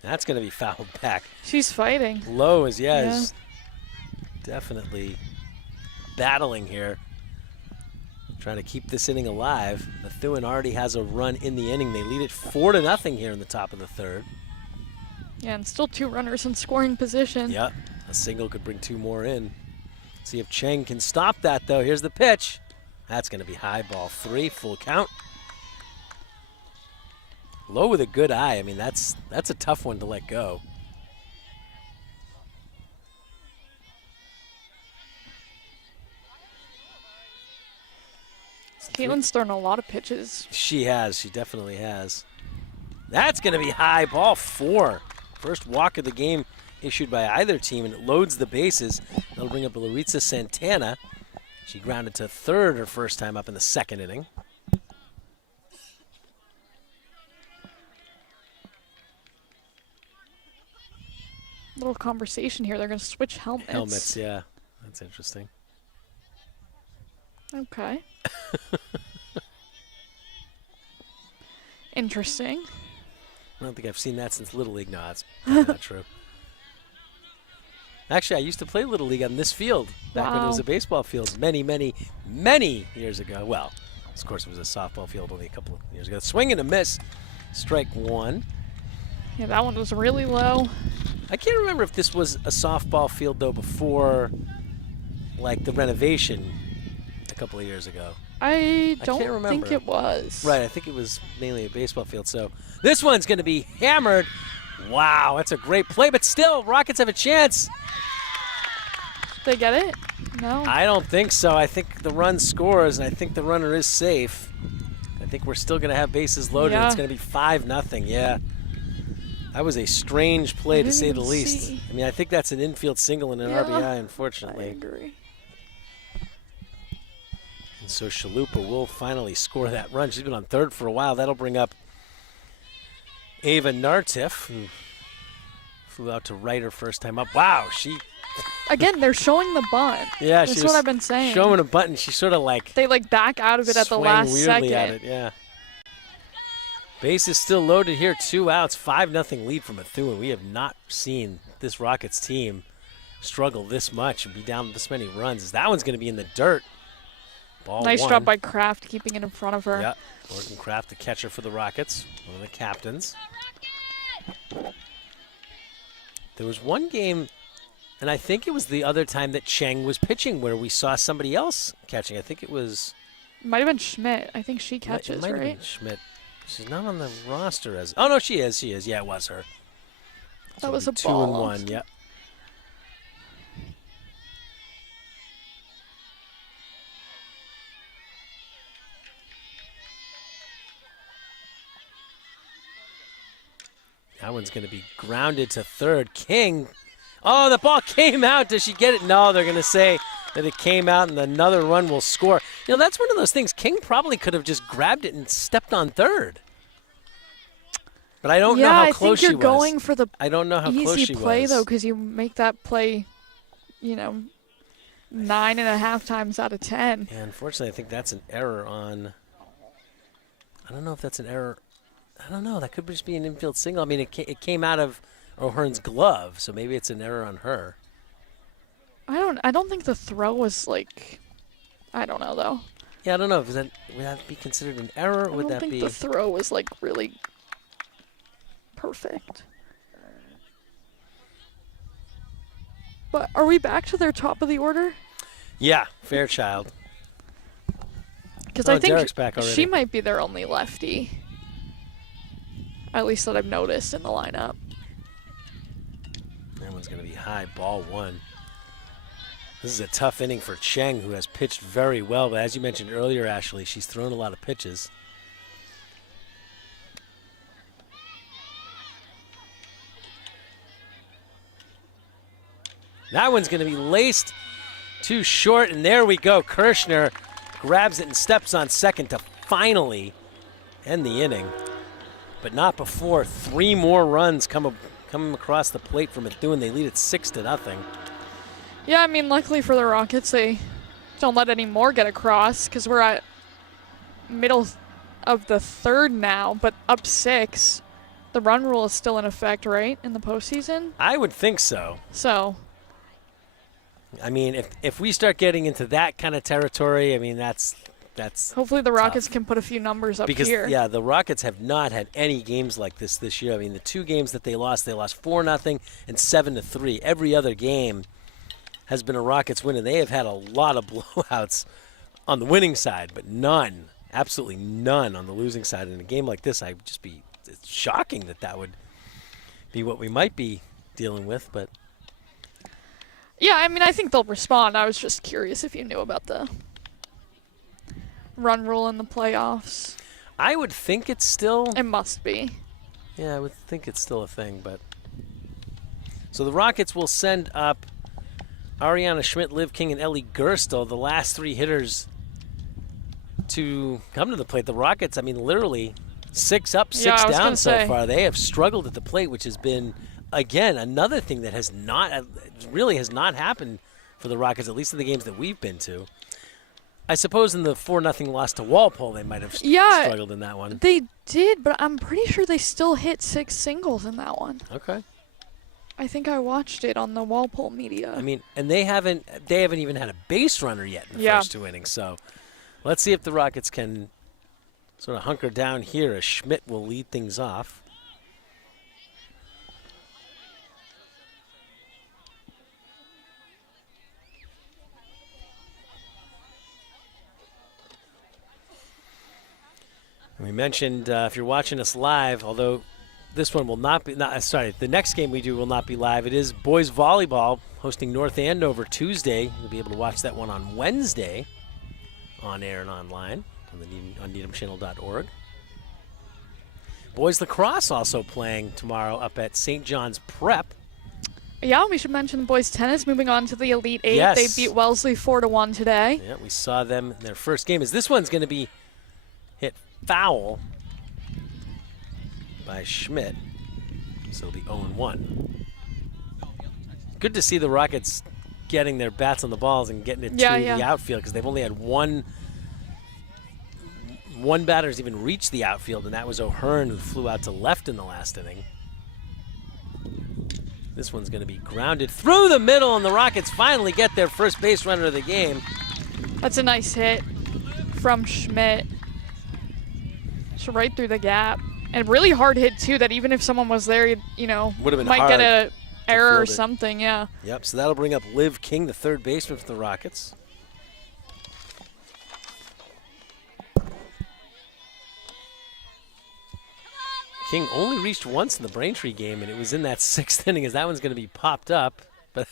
That's going to be fouled back. She's fighting. Lowe is definitely battling here. Trying to keep this inning alive. Methuen already has a run in the inning. They lead it 4-0 here in the top of the third. Yeah, and still 2 runners in scoring position. Yep, a single could bring 2 more in. See if Cheng can stop that, though. Here's the pitch. That's going to be high, ball 3, full count. Lowe with a good eye. I mean, that's a tough one to let go. Caitlin's thrown a lot of pitches. She has. She definitely has. That's going to be high, ball 4. First walk of the game issued by either team, and it loads the bases. That'll bring up Laritza Santana. She grounded to third her first time up in the second inning. Little conversation here. They're going to switch helmets. Helmets, yeah. That's interesting. Okay. Interesting. I don't think I've seen that since Little League. No, that's probably not true. Actually, I used to play Little League on this field back when it was a baseball field many, many, many years ago. Well, of course, it was a softball field only a couple of years ago. Swing and a miss. Strike 1. Yeah, that one was really low. I can't remember if this was a softball field, though, before, like, the renovation a couple of years ago. I can't remember. think it was. Right, I think it was mainly a baseball field. So this one's going to be hammered. Wow, that's a great play, but still, Rockets have a chance. They get it? No? I don't think so. I think the run scores, and I think the runner is safe. I think we're still going to have bases loaded. Yeah. It's going to be 5-0, yeah. That was a strange play, to say the least. See. I mean, I think that's an infield single and an RBI, unfortunately. I agree. And so Chalupa will finally score that run. She's been on third for a while. That'll bring up Ava Nartiff, who flew out to right her first time up. Wow, she... Again, they're showing the bunt. Yeah, that's what I've been saying. Showing a button. She sort of like... They like back out of it at the last second. At it, yeah. Base is still loaded here. 2 outs. 5-0 lead for Methuen. We have not seen this Rockets team struggle this much and be down this many runs. That one's going to be in the dirt. Ball nice 1. job by Kraft keeping it in front of her. Yep. Morgan Kraft, the catcher for the Rockets, one of the captains. There was one game, and I think it was the other time that Cheng was pitching where we saw somebody else catching. I think it was... Might have been Schmidt. I think she catches, it might right? have been Schmidt. She's not on the roster as... Oh, no, she is. She is. Yeah, it was her. That So was a 2 ball. and 1, yep. That one's going to be grounded to third. King. Oh, the ball came out. Does she get it? No, they're going to say that it came out and another run will score. You know, that's one of those things. King probably could have just grabbed it and stepped on third. But I don't know how close she was. Yeah, I think you're going for the I don't know how close she easy play, was. though, because you make that play, 9.5 times out of 10. Yeah, unfortunately, I think that's an error on... I don't know if that's an error... I don't know. That could just be an infield single. I mean, it came out of O'Hearn's glove, so maybe it's an error on her. I don't think the throw was like... I don't know, though. Yeah, I don't know. Would that be considered an error, or would that be... I don't think the throw was, like, really perfect. But are we back to their top of the order? Yeah, Fairchild. Because I think Derek's back already. she might be their only lefty. At least that I've noticed in the lineup. That one's going to be high, ball 1. This is a tough inning for Cheng, who has pitched very well. But as you mentioned earlier, Ashley, she's thrown a lot of pitches. That one's going to be laced too short, and there we go. Kirshner grabs it and steps on second to finally end the inning. But not before 3 more runs come across the plate for Methuen. They lead it 6-0. Yeah, I mean, luckily for the Rockets, they don't let any more get across because we're at middle of the third now, but up 6. The run rule is still in effect, right, in the postseason? I would think so. So. I mean, if we start getting into that kind of territory, I mean, that's hopefully the Rockets tough. can put a few numbers up Because, here. yeah, the Rockets have not had any games like this year. I mean, the 2 games that they lost 4-0 and 7-3. Every other game has been a Rockets win, and they have had a lot of blowouts on the winning side, but none, absolutely none on the losing side. In a game like this, it's shocking that would be what we might be dealing with, but. Yeah, I mean, I think they'll respond. I was just curious if you knew about the run rule in the playoffs. I would think it's still. It must be. Yeah, I would think it's still a thing, but. So the Rockets will send up Ariana Schmidt, Liv King, and Ellie Gerstel, the last 3 hitters to come to the plate. The Rockets, I mean, literally 6 up, 6 down so far. They have struggled at the plate, which has been, again, another thing that has not happened for the Rockets, at least in the games that we've been to. I suppose in the 4-0 loss to Walpole, they might have struggled in that one. They did, but I'm pretty sure they still hit 6 singles in that one. Okay. I think I watched it on the Walpole media. I mean, and they haven't even had a base runner yet in the first 2 innings. So let's see if the Rockets can sort of hunker down here as Schmidt will lead things off. And we mentioned if you're watching us live, although this one will not be, the next game we do will not be live. It is boys volleyball hosting North Andover Tuesday. You'll be able to watch that one on Wednesday on air and online on needhamchannel.org. Boys lacrosse also playing tomorrow up at St. John's Prep. Yeah, we should mention the boys tennis moving on to the Elite 8. Yes. They beat Wellesley 4-1 today. Yeah, we saw them in their first game. This one's going to be hit foul by Schmidt, so it'll be 0-1. Good to see the Rockets getting their bats on the balls and getting it to the outfield, because they've only had one batter's even reached the outfield, and that was O'Hearn, who flew out to left in the last inning. This one's going to be grounded through the middle, and the Rockets finally get their first base runner of the game. That's a nice hit from Schmidt. Just right through the gap. And really hard hit, too, that even if someone was there, might get an error or something, yeah. Yep, so that'll bring up Liv King, the third baseman for the Rockets. King only reached once in the Braintree game, and it was in that 6th inning, as that one's going to be popped up. But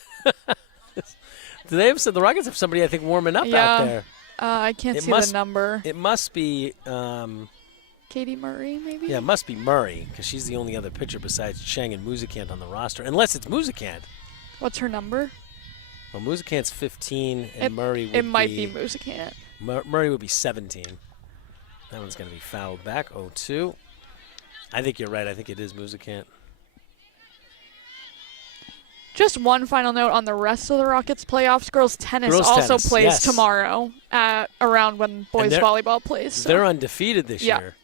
the Rockets have somebody, I think, warming up out there. I can't see the number. It must be Katie Murray, maybe? Yeah, it must be Murray, because she's the only other pitcher besides Cheng and Muzikant on the roster, unless it's Muzikant. What's her number? Well, Muzikant's 15, and Murray would be... It might be Muzikant. Murray would be 17. That one's going to be fouled back, 0-2. I think you're right. I think it is Muzikant. Just one final note on the rest of the Rockets playoffs. Girls tennis also plays tomorrow around when boys volleyball plays. So. They're undefeated this year.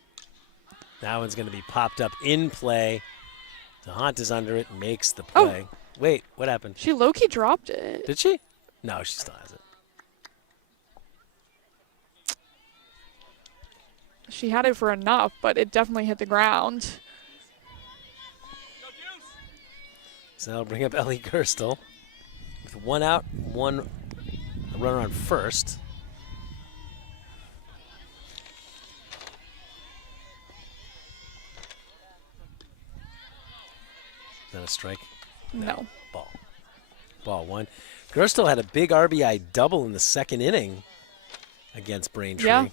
That one's going to be popped up in play. DeHunt is under it, makes the play. Oh. Wait, what happened? She low-key dropped it. Did she? No, she still has it. She had it for enough, but it definitely hit the ground. So that'll bring up Ellie Gerstel with 1 out, 1 runner on first. Is that a strike? No. Ball 1. Gerstel had a big RBI double in the 2nd inning against Braintree. Yeah.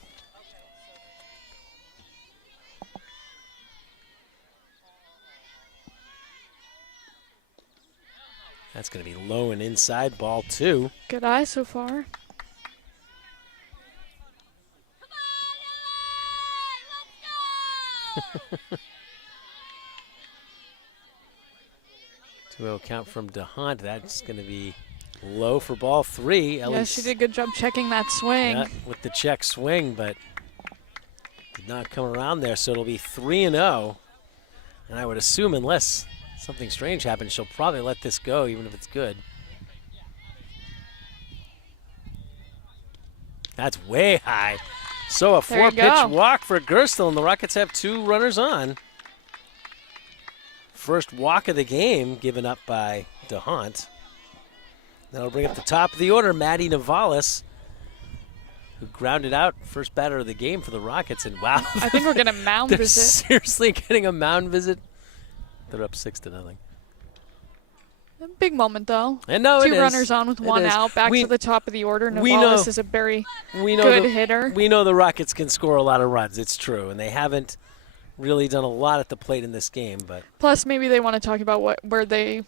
That's going to be low and inside, ball 2. Good eye so far. Come on, 2-0 count from DeHunt. That's going to be low for ball 3. Yeah, she did a good job checking that swing. Yeah, with the check swing, but did not come around there. So it'll be 3-0 And I would assume unless something strange happens, she'll probably let this go, even if it's good. That's way high. So a 4-pitch walk for Gerstel, and the Rockets have 2 runners on. First walk of the game given up by DeHunt. That'll bring up the top of the order, Maddie Navalis, who grounded out first batter of the game for the Rockets. And wow, I think we're getting a mound they're visit. Seriously getting a mound visit. They're up 6-0. A big moment, though. And no, 2 runners on with 1 out. Back to the top of the order. Navalis is a very good hitter. We know the Rockets can score a lot of runs. It's true, and they haven't really done a lot at the plate in this game. But plus, maybe they want to talk about where the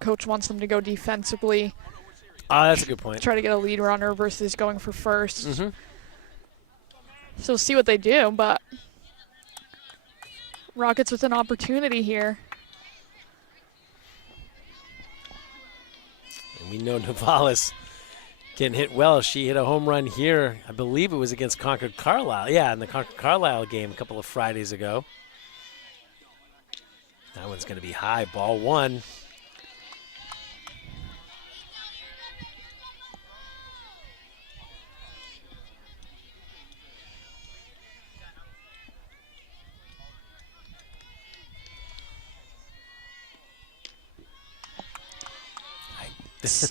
coach wants them to go defensively. That's a good point. Try to get a lead runner versus going for first. Mm-hmm. So we'll see what they do, but Rockets with an opportunity here. And we know Navalis can hit well. She hit a home run here. I believe it was against Concord Carlisle. Yeah, in the Concord Carlisle game a couple of Fridays ago. That one's going to be high. Ball 1.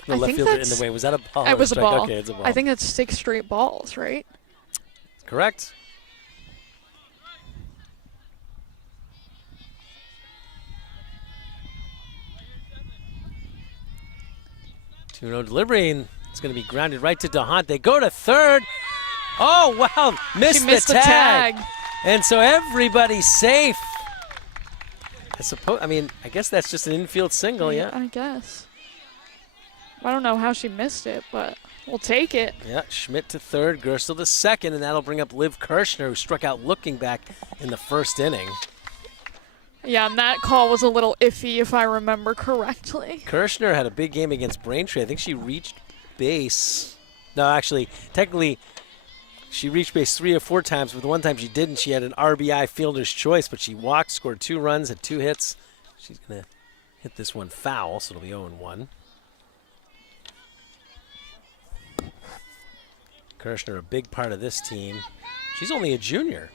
The left fielder in the way. Was that a ball? It was a ball. Okay, it's a ball. I think that's 6 straight balls, right? Correct. Two-no delivery, and it's going to be grounded right to DeHunt. They go to third. Oh, wow. Missed the tag. And so everybody's safe. I guess that's just an infield single, yeah? I guess. I don't know how she missed it, but we'll take it. Yeah, Schmidt to third, Gerstel to second, and that'll bring up Liv Kirshner, who struck out looking back in the first inning. Yeah, and that call was a little iffy, if I remember correctly. Kirshner had a big game against Braintree. I think she reached base. No, actually, technically, she reached base 3 or 4 times, but the one time she didn't, she had an RBI fielder's choice, but she walked, scored 2 runs, had 2 hits. She's going to hit this one foul, so it'll be 0-1. Kirshner, a big part of this team. She's only a junior.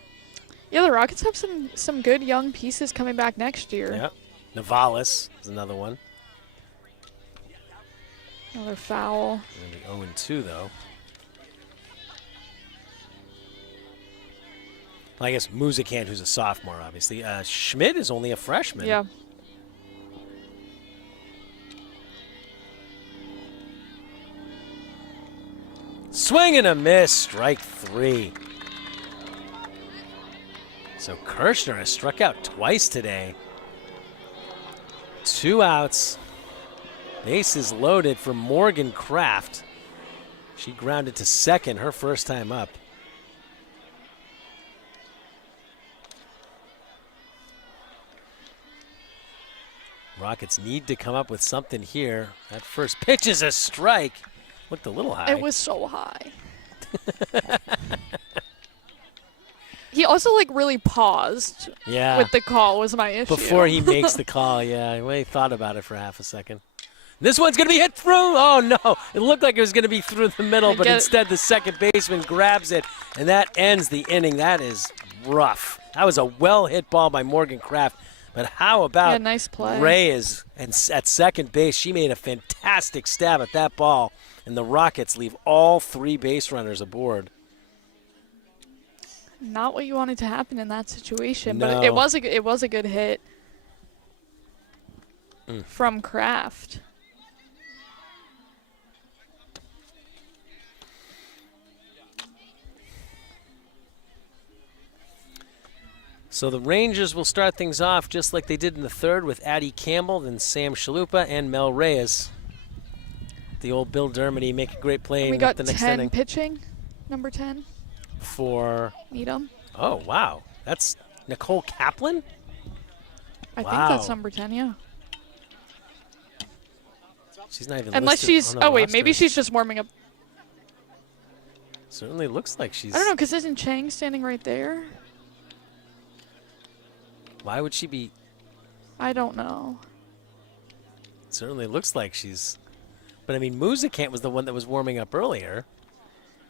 Yeah, the Rockets have some good young pieces coming back next year. Yep. Navalis is another one. Another foul. Going to be 0-2, though. Well, I guess Muzikant, who's a sophomore, obviously. Schmidt is only a freshman. Yeah. Swing and a miss, strike 3. So Kirshner has struck out twice today. 2 outs. Bases loaded for Morgan Kraft. She grounded to second, her first time up. Rockets need to come up with something here. That first pitch is a strike. Looked a little high. It was so high. He also really paused with the call was my issue. Before he makes the call, yeah. Well, he thought about it for half a second. This one's going to be hit through. Oh, no. It looked like it was going to be through the middle, but instead the second baseman grabs it, and that ends the inning. That is rough. That was a well-hit ball by Morgan Kraft. But how about nice play. Reyes at second base? She made a fantastic stab at that ball, and the Rockets leave all 3 base runners aboard. Not what you wanted to happen in that situation, No. but it was a good hit from Kraft. So the Rangers will start things off just like they did in the third with Addie Campbell, then Sam Chalupa, and Mel Reyes. The old Bill Dermody make a great play in the next inning. We got 10 pitching, number 10. For Needham. Oh, wow. That's Nicole Kaplan? I think that's number 10, yeah. She's not even Unless she's, maybe she's just warming up. Certainly looks like she's. I don't know, because isn't Chang standing right there? Why would she be I don't know. It certainly looks like she's. But I mean, Muzikant was the one that was warming up earlier.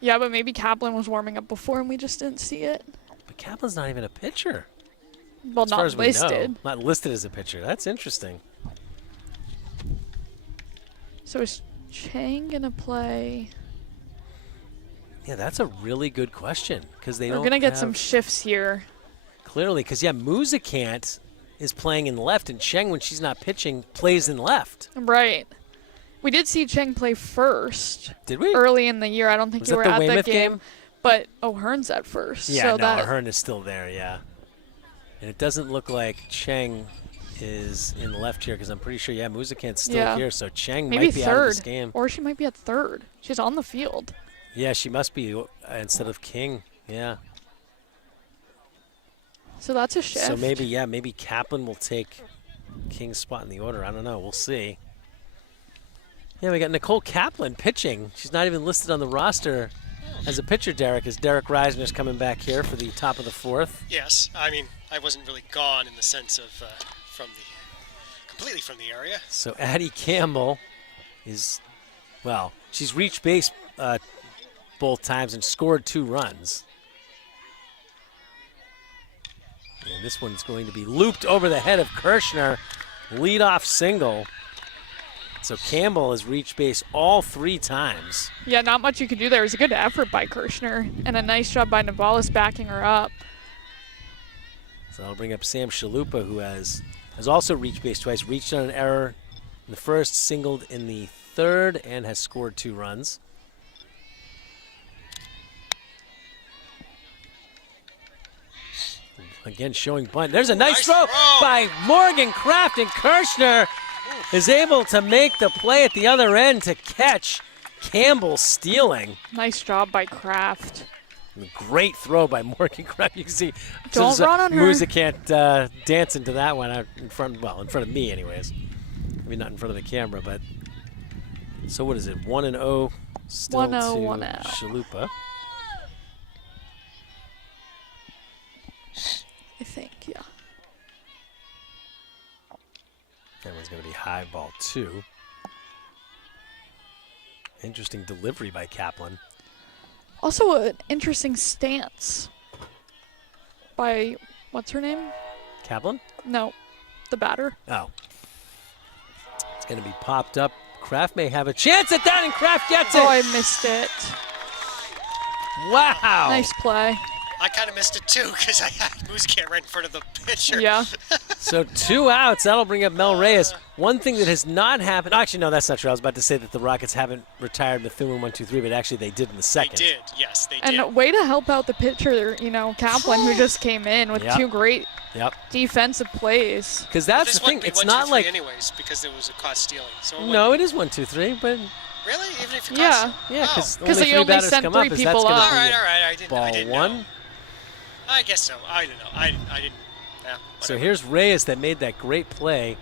Yeah, but maybe Kaplan was warming up before and we just didn't see it. But Kaplan's not even a pitcher. Well, As far as not listed. we know. Not listed as a pitcher. That's interesting. So is Chang going to play? Yeah, that's a really good question because they We're don't. going to get have, some shifts here. Clearly, because yeah, Muzikant is playing in left, and Cheng, when she's not pitching, plays in left. Right. We did see Cheng play first. Did we? Early in the year. I don't think Was you that were the at Weymouth that game. game? But O'Hearn's at first. Yeah, so no, that Ahern is still there, yeah. And it doesn't look like Cheng is in left here because I'm pretty sure, yeah, Muzikant's still here, so Cheng maybe might be third, out of this game. Or she might be at third. She's on the field. Yeah, she must be instead of King, yeah. So that's a shift. So maybe, yeah, maybe Kaplan will take King's spot in the order. I don't know. We'll see. Yeah, we got Nicole Kaplan pitching. She's not even listed on the roster as a pitcher, Derek, as Derek Reisner's coming back here for the top of the fourth. Yes, I mean, I wasn't really gone in the sense of completely from the area. So Addie Campbell is, well, she's reached base both times and scored 2 runs. And this one's going to be looped over the head of Kirshner. Leadoff single. So Campbell has reached base all 3 times. Yeah, not much you could do there. It was a good effort by Kirshner and a nice job by Navalis backing her up. So I'll bring up Sam Shalupa, who has also reached base twice, reached on an error in the first, singled in the third, and has scored 2 runs. Again, showing bunt. There's a nice throw by Morgan Kraft, and Kirshner is able to make the play at the other end to catch Campbell stealing. Nice job by Kraft. Great throw by Morgan Kraft. You can see Don't run on her. Muzikant dancing to that one out in front of me anyways. I mean, not in front of the camera, but so what is it? 1-0 still 1-0, to 1-0. Shalupa. I think, yeah. That one's going to be high ball 2. Interesting delivery by Kaplan. Also an interesting stance by, what's her name? Kaplan? No, the batter. Oh. It's going to be popped up. Kraft may have a chance at that, and Kraft gets it. Oh, I missed it. Wow. Nice play. I kind of missed it too because I had Muzikant right in front of the pitcher. Yeah. So 2 outs. That'll bring up Mel Reyes. One thing that has not happened. Actually, no, that's not true. I was about to say that the Rockets haven't retired Methuen 1-2-3, but actually they did in the second. They did, yes, they did. And way to help out the pitcher, Kaplan, who just came in with 2 great defensive plays. Because that's the thing. It's not like. Anyways, because there was a caught stealing. So No, it is 1-2-3, but. Really? Even if you Yeah. Yeah, because Because they only sent 3 people up. All right. I didn't ball 1. know. I guess so. I don't know. I didn't. Yeah, so here's Reyes that made that great play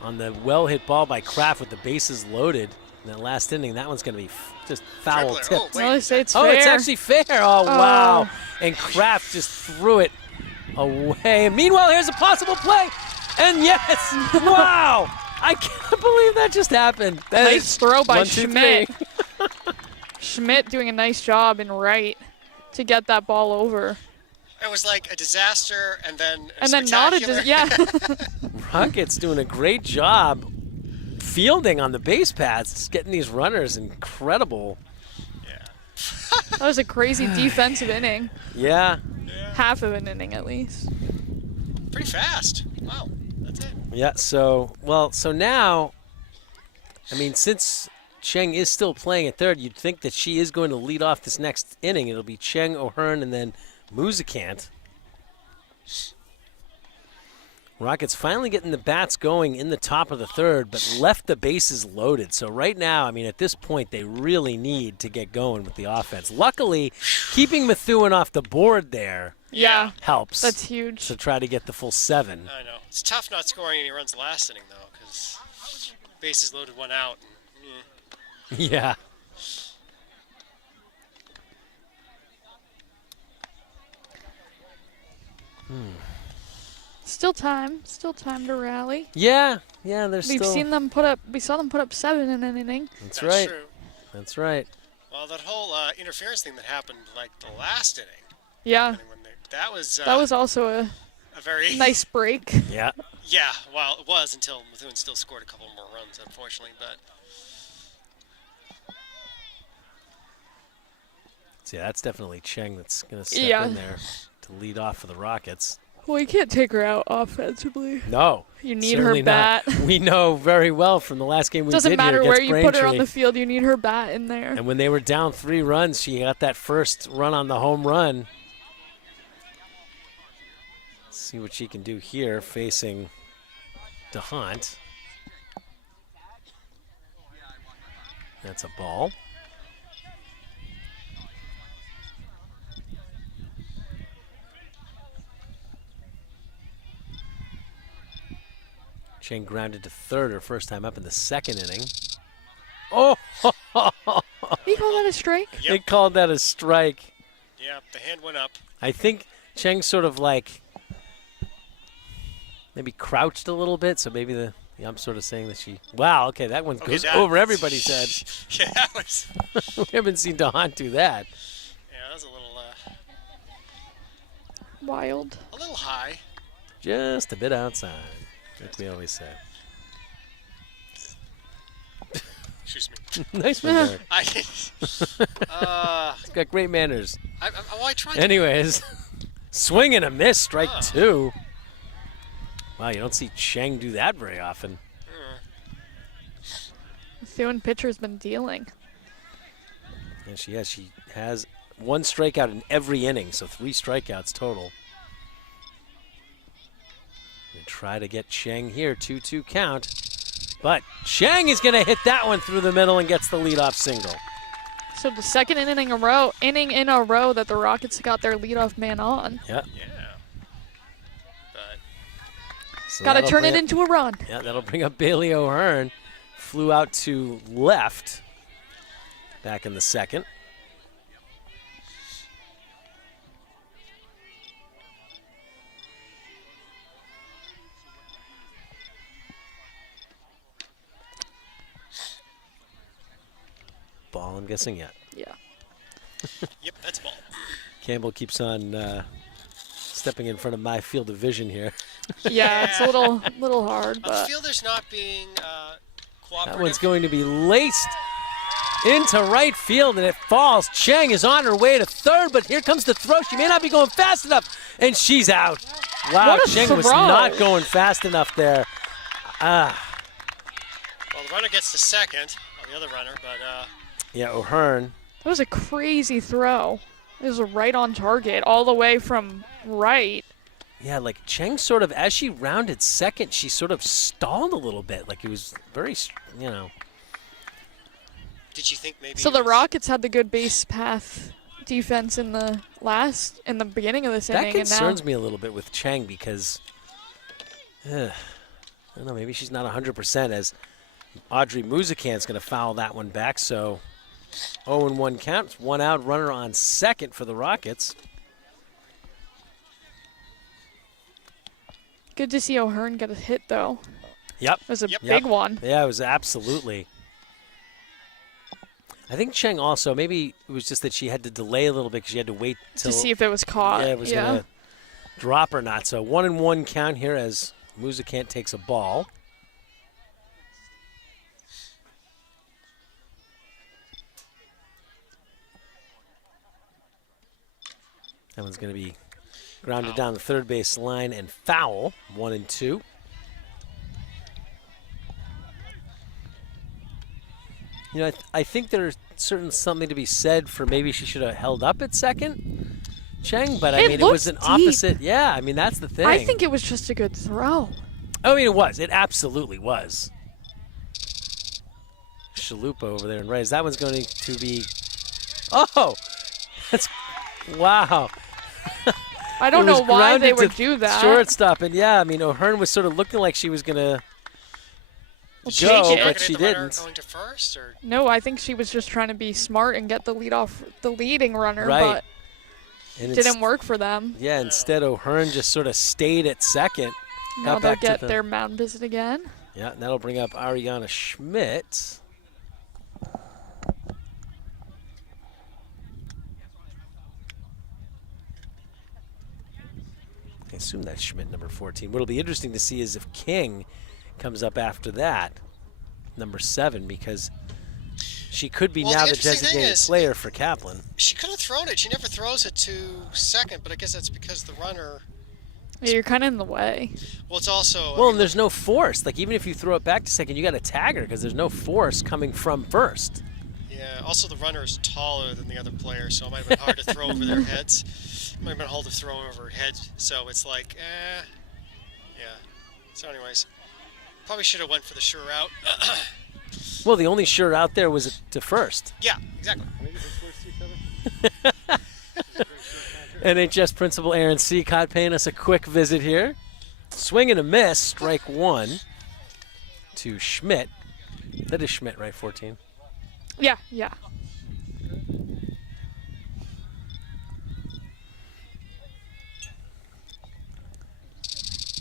on the well-hit ball by Kraft with the bases loaded in that last inning. That one's going to be just foul tipped. No, they say it's Oh, fair. it's actually fair. Oh, wow. And Kraft just threw it away. And meanwhile, here's a possible play. And yes, wow. I can't believe that just happened. That Nice throw by 1-2-3. Schmidt. Schmidt doing a nice job in right to get that ball over. It was like a disaster and then not a yeah. Rockets doing a great job fielding on the base paths, just getting these runners incredible. Yeah. That was a crazy defensive inning. Yeah. Half of an inning at least. Pretty fast. Wow. That's it. Yeah, so now, I mean, since Cheng is still playing at third, you'd think that she is going to lead off this next inning. It'll be Cheng, O'Hearn, and then Muzikant. Rockets finally getting the bats going in the top of the third, but left the bases loaded. So right now, I mean, at this point, they really need to get going with the offense. Luckily, keeping Methuen off the board there helps. That's huge. To try to get the full 7. I know. It's tough not scoring any runs last inning, though, because bases loaded, 1 out. Yeah. Still time to rally. Yeah, there's We still. saw them put up 7 in an inning. That's right. True. That's right. Well, that whole interference thing that happened like the last inning. Yeah, I mean, that was also a very nice break. Yeah. Yeah, well, it was until Methuen still scored a couple more runs, unfortunately. But So yeah, that's definitely Cheng that's going to step in there to lead off for the Rockets. Well, you can't take her out offensively. No. You need certainly her bat. Not. We know very well from the last game we Doesn't did matter here where against you put her on Braintree. the field, you need her bat in there. And when they were down 3 runs, she got that first run on the home run. Let's see what she can do here facing DeHunt. That's a ball. Cheng grounded to third her first time up in the second inning. Oh! You call that a strike? Yep. They called that a strike. yeah, the hand went up. I think Cheng sort of like maybe crouched a little bit, so maybe I'm sort of saying that she. Wow, okay, that one goes over everybody's head. Yeah, that was. We haven't seen DeHunt do that. Yeah, that was a little Wild. a little high. Just a bit outside, like we always say. Excuse me. Nice one, Derek. He's Got great manners. I tried. Anyways, swing and a miss, strike Ah. 2. Wow, you don't see Cheng do that very often. Methuen pitcher's been dealing. And she has 1 strikeout in every inning, so 3 strikeouts total. We try to get Cheng here, 2-2 count. But Cheng is going to hit that one through the middle and gets the leadoff single. So the second inning in a row that the Rockets got their leadoff man on. Yeah. Yeah. But So Got to that'll turn it bring up- into a run. Yeah, that'll bring up Bailey O'Hearn. Flew out to left back in the second. Ball, I'm guessing, yeah. Yeah. yep, that's ball. Campbell keeps on stepping in front of my field of vision here. Yeah, it's a little hard, but Fielders not being cooperative. That one's going to be laced into right field, and it falls. Cheng is on her way to third, but here comes the throw. She may not be going fast enough, and she's out. Wow, What a Cheng was throw. not going fast enough there. Well, the runner gets to second, or the other runner, but Yeah, O'Hearn. that was a crazy throw. It was right on target, all the way from right. Yeah, like Cheng sort of, as she rounded second, she sort of stalled a little bit. Like it was very, did you think maybe? So it the was- Rockets had the good base path defense in the beginning of this That inning, and now concerns me a little bit with Cheng because, I don't know, maybe she's not 100% as Audrey Muzikan's going to foul that one back. So 0-1 count, 1 out, runner on second for the Rockets. good to see O'Hearn get a hit though. Yep. It was a Yep. big one. Yeah, it was absolutely. I think Cheng also, maybe it was just that she had to delay a little bit because she had to wait till To see if it was caught. yeah, it was going to drop or not. So 1-1 count here as Muzikant takes a ball. That one's going to be grounded down the third base line and foul. 1-2. You know, I think there's something to be said for maybe she should have held up at second, Cheng, but I It mean, it was looks an opposite. Yeah, I mean, that's the thing. I think it was just a good throw. I mean, it was. It absolutely was. Chalupa over there and Reyes. That one's going to be. Oh, that's wow. I don't It was know why they grounded would to do that. Shortstop, and yeah, I mean, O'Hearn was sort of looking like she was going to Shake go, it. but Looking she at the runner didn't. Going to first, or No, I think she was just trying to be smart and get the leading runner, Right. but And it didn't work for them. Yeah, instead O'Hearn just sort of stayed at second. Now got they'll back to get the, their mound visit again. Yeah, and that'll bring up Ariana Schmidt. I assume that's Schmidt, number 14. What'll be interesting to see is if King comes up after that, number 7, because she could be now the designated player for Kaplan. She could have thrown it. She never throws it to second, but I guess that's because the runner. Yeah, you're kind of in the way. Well, it's also. Well, and there's no force. Like, even if you throw it back to second, you got to tag her because there's no force coming from first. Yeah, also the runner is taller than the other player, so it might have been hard to throw over their heads. It might have been hard to throw over her head, so it's like, yeah. So anyways, probably should have went for the sure route. Well, the only sure out there was to first. Yeah, exactly. NHS principal Aaron Seacott paying us a quick visit here. Swing and a miss, strike 1 to Schmidt. That is Schmidt, right, 14? Yeah.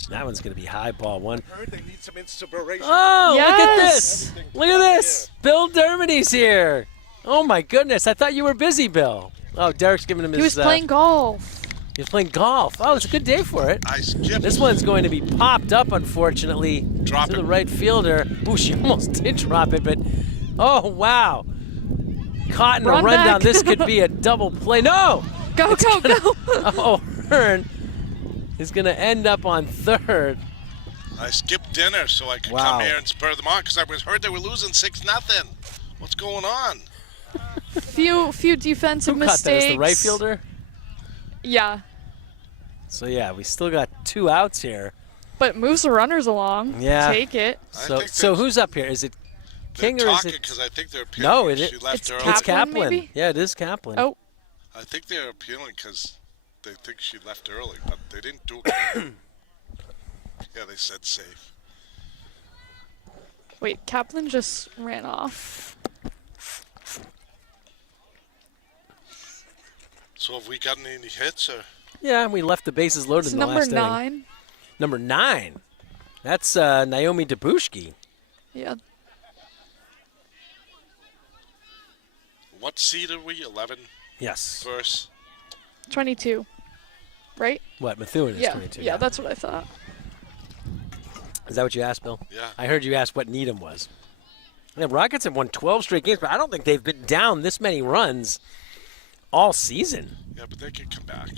That one's going to be high, ball 1. I heard they need some inspiration. Oh, Yes! look at this. Look at this. Bill Dermody's here. Oh, my goodness. I thought you were busy, Bill. Oh, Derek's giving him his... He was playing golf. He was playing golf. Oh, it's a good day for it. I skipped. This one's going to be popped up, unfortunately, Drop to it. the right fielder. Ooh, she almost did drop it, but oh, wow. Caught in a Run rundown. back. This could be a double play. No! Go. Oh, Hearn is going to end up on third. I skipped dinner so I could Wow. come here and spur them on because I heard they were losing 6-0. What's going on? Few defensive Who caught mistakes. that? Is the right fielder? Yeah, So, yeah, we still got 2 outs here. but moves the runners along. Yeah. Take it. So, think so that's- who's up here? Is it King They're or is talking it? because I think they're appealing. No, it She is. left It's early. It's Kaplan, Kaplan. maybe? Yeah, it is Kaplan. Oh, I think they're appealing because they think she left early, but they didn't do it. Yeah, they said safe. wait, Kaplan just ran off. So have we gotten any hits or? Yeah, and we left the bases loaded It's in the number last inning. 9. Number 9. That's Naomi Dabushki. Yeah, What seed are we? 11 Yes. verse. 22. Right? What, Methuen is Yeah. 22? Yeah, that's what I thought. Is that what you asked, Bill? Yeah. I heard you ask what Needham was. The Rockets have won 12 straight games, but I don't think they've been down this many runs all season. Yeah, but they can come back.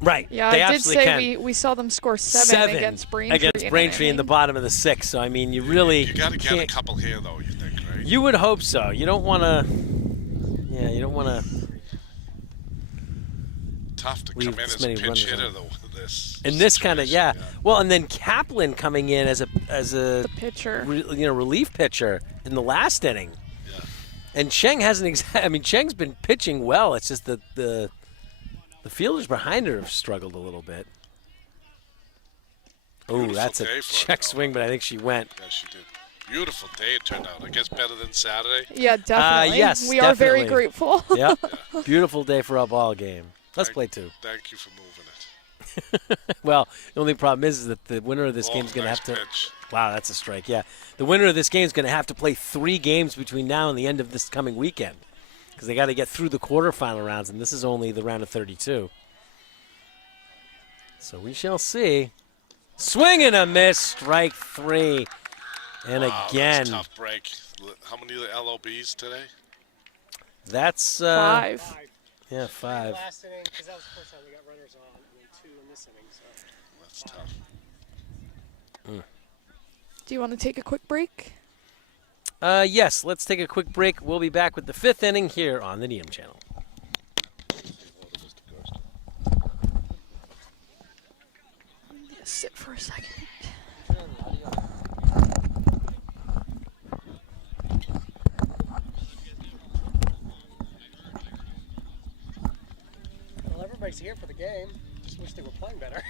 Right. Yeah, they I did absolutely say can. we saw them score 7 against Braintree. Against Braintree in the bottom of the 6th. So, I mean, you really You got to get a can't. couple here, though, you think, right? You would hope so. You don't want to. Yeah, you don't want to. Tough to leave come in this as a many pinch runners hitter, on. though, with this. And this kind of, yeah. situation, Well, and then Kaplan coming in as a The pitcher. relief pitcher in the last inning. Yeah. And Cheng hasn't. I mean, Cheng's been pitching well. It's just the fielders behind her have struggled a little bit. Oh, Beautiful that's a day for check her, though. swing, but I think she went. Yeah, she did. Beautiful day it turned out. I guess better than Saturday. Yeah, definitely. yes, we are very definitely. grateful. Yep. Beautiful day for a ball game. Let's Thank- play 2. Thank you for moving it. Well, the only problem is that the winner of this game is going to nice have to. pitch. Wow, that's a strike. Yeah, the winner of this game is going to have to play 3 games between now and the end of this coming weekend, because they got to get through the quarterfinal rounds, and this is only the round of 32. So we shall see. Swing and a miss, strike 3, and Wow, again, that's a tough break. How many of the LOBs today? that's 5. Yeah, 5. Last inning, because that was the first time we got runners on, and then 2 in this inning. So. That's tough. Do you want to take a quick break? Yes, let's take a quick break. We'll be back with the 5th inning here on the Needham channel. Sit for a second. Well, everybody's here for the game. Just wish they were playing better.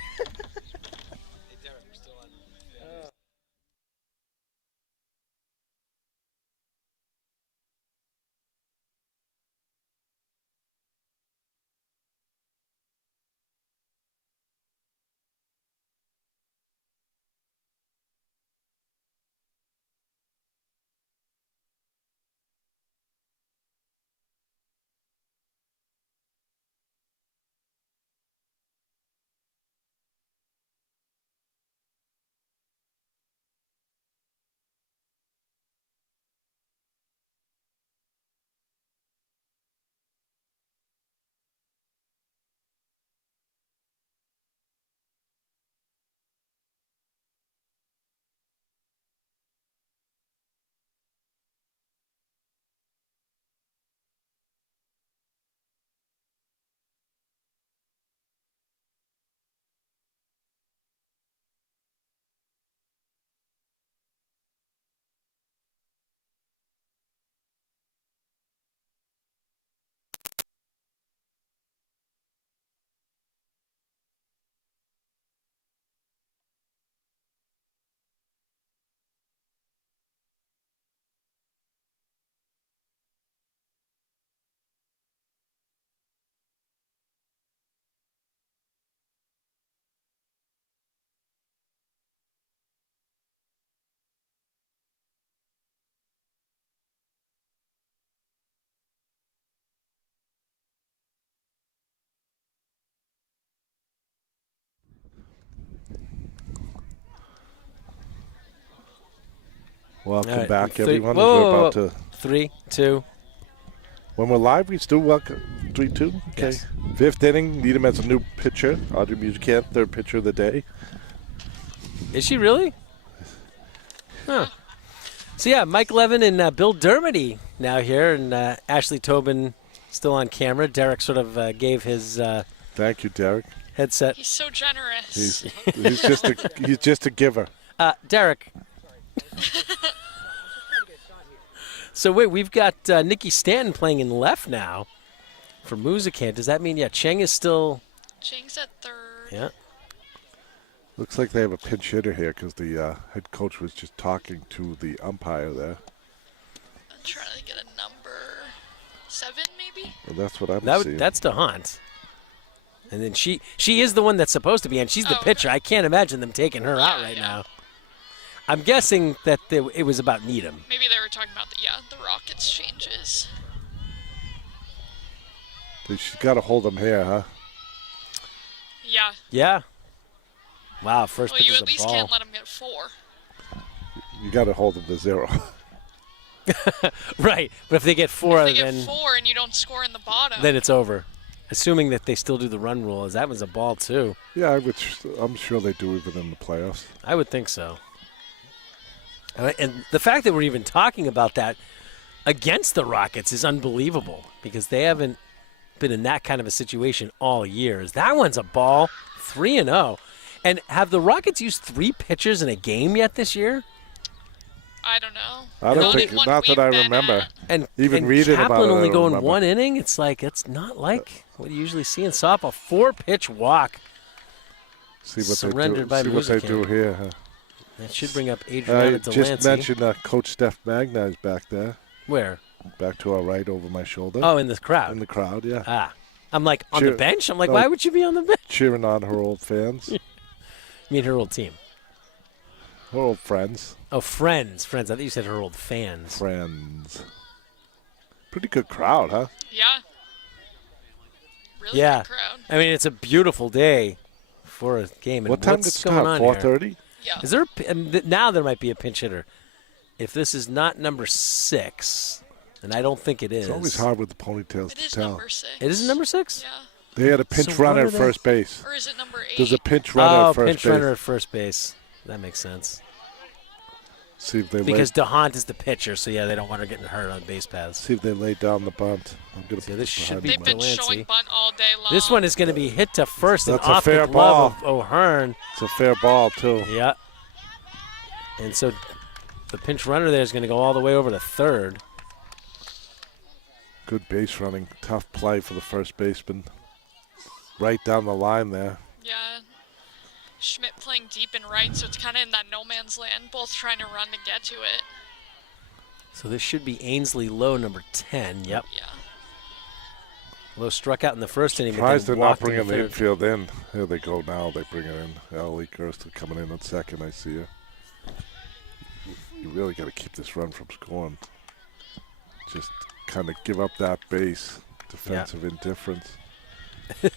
Welcome All right, back, everyone. Whoa, We're about to. 3, 2. When we're live, we still welcome 3-2. Okay. Yes. 5th inning. Needham has a new pitcher. Audrey Musicant, third pitcher of the day. Is she really? Huh. So, yeah, Mike Levin and Bill Dermody now here, and Ashley Tobin still on camera. Derek sort of gave his Thank you, Derek. – headset. He's so generous. He's just a giver. Derek. So, wait, we've got Nikki Stanton playing in left now for Musicant. Does that mean, Cheng is still – Cheng's at third. Yeah. Looks like they have a pinch hitter here because the head coach was just talking to the umpire there. I'm trying to get a number 7, maybe? Well, that's what I'm seeing. That's DeHaan. And then she is the one that's supposed to be, and she's the pitcher. Okay. I can't imagine them taking her out right now. I'm guessing that it was about Needham. Maybe they were talking about the Rockets changes. She's got to hold them here, huh? Yeah. Yeah. Wow, first Well, pitch you is at a least ball. can't let them get 4. You got to hold them to 0. Right, but if they get 4, If they then get 4 and you don't score in the bottom. then it's over. Assuming that they still do the run rule, as that was a ball too. Yeah, I'm sure they do even in the playoffs. I would think so. And the fact that we're even talking about that against the Rockets is unbelievable because they haven't been in that kind of a situation all year. That one's a ball, 3-0. And have the Rockets used 3 pitchers in a game yet this year? I don't know. I don't Not think, in one not that we've I been remember. at. And Even and reading about Kaplan it, I only don't going remember. 1 inning. It's like it's not like what you usually see in softball. 4-pitch walk. See what Surrendered by they do. See what they Musicant. do here. Huh? That should bring up Adriana Just Delancey. mentioned Coach Steph Magna is back there. Where? Back to our right over my shoulder. Oh, in the crowd. In the crowd, yeah. Ah. I'm like, on the Cheer- bench? I'm like, no. why would you be on the bench? Cheering on her old fans. You mean her old team? Her old friends. Oh, friends. I thought you said her old fans. Friends. Pretty good crowd, huh? Yeah. Really Yeah. good crowd. I mean, it's a beautiful day for a game. And What time did what's it going start? on here? 4:30? Yeah. Is there now there might be a pinch hitter. If this is not number 6, and I don't think it is. It's always hard with the ponytails It to is tell. number 6. It is number 6? Yeah. They had a pinch So runner what at are they- first base. Or is it number 8? There's a pinch runner Oh, at first pinch base. runner at first base. That makes sense. See if they Because lay, DeHaan is the pitcher, so yeah, they don't want her getting hurt on base paths. see if they lay down the bunt. I'm gonna See, put this should behind be They've my- been Delancey. showing bunt all day long. This one is going to be hit to first and That's a off fair the glove ball. of O'Hearn. It's a fair ball too. Yeah. And so the pinch runner there is going to go all the way over to third. Good base running. Tough play for the first baseman. Right down the line there. Yeah. Schmidt playing deep and right, so it's kind of in that no man's land, both trying to run to get to it. So this should be Ainsley Lowe, number 10. Yep. Yeah. Lowe struck out in the first inning. but Surprised they're then not walked in bringing the third. infield in. Here they go now. They bring it in. Ellie Gerster coming in at second. I see her. You really got to keep this run from scoring. Just kind of give up that base. Defensive indifference.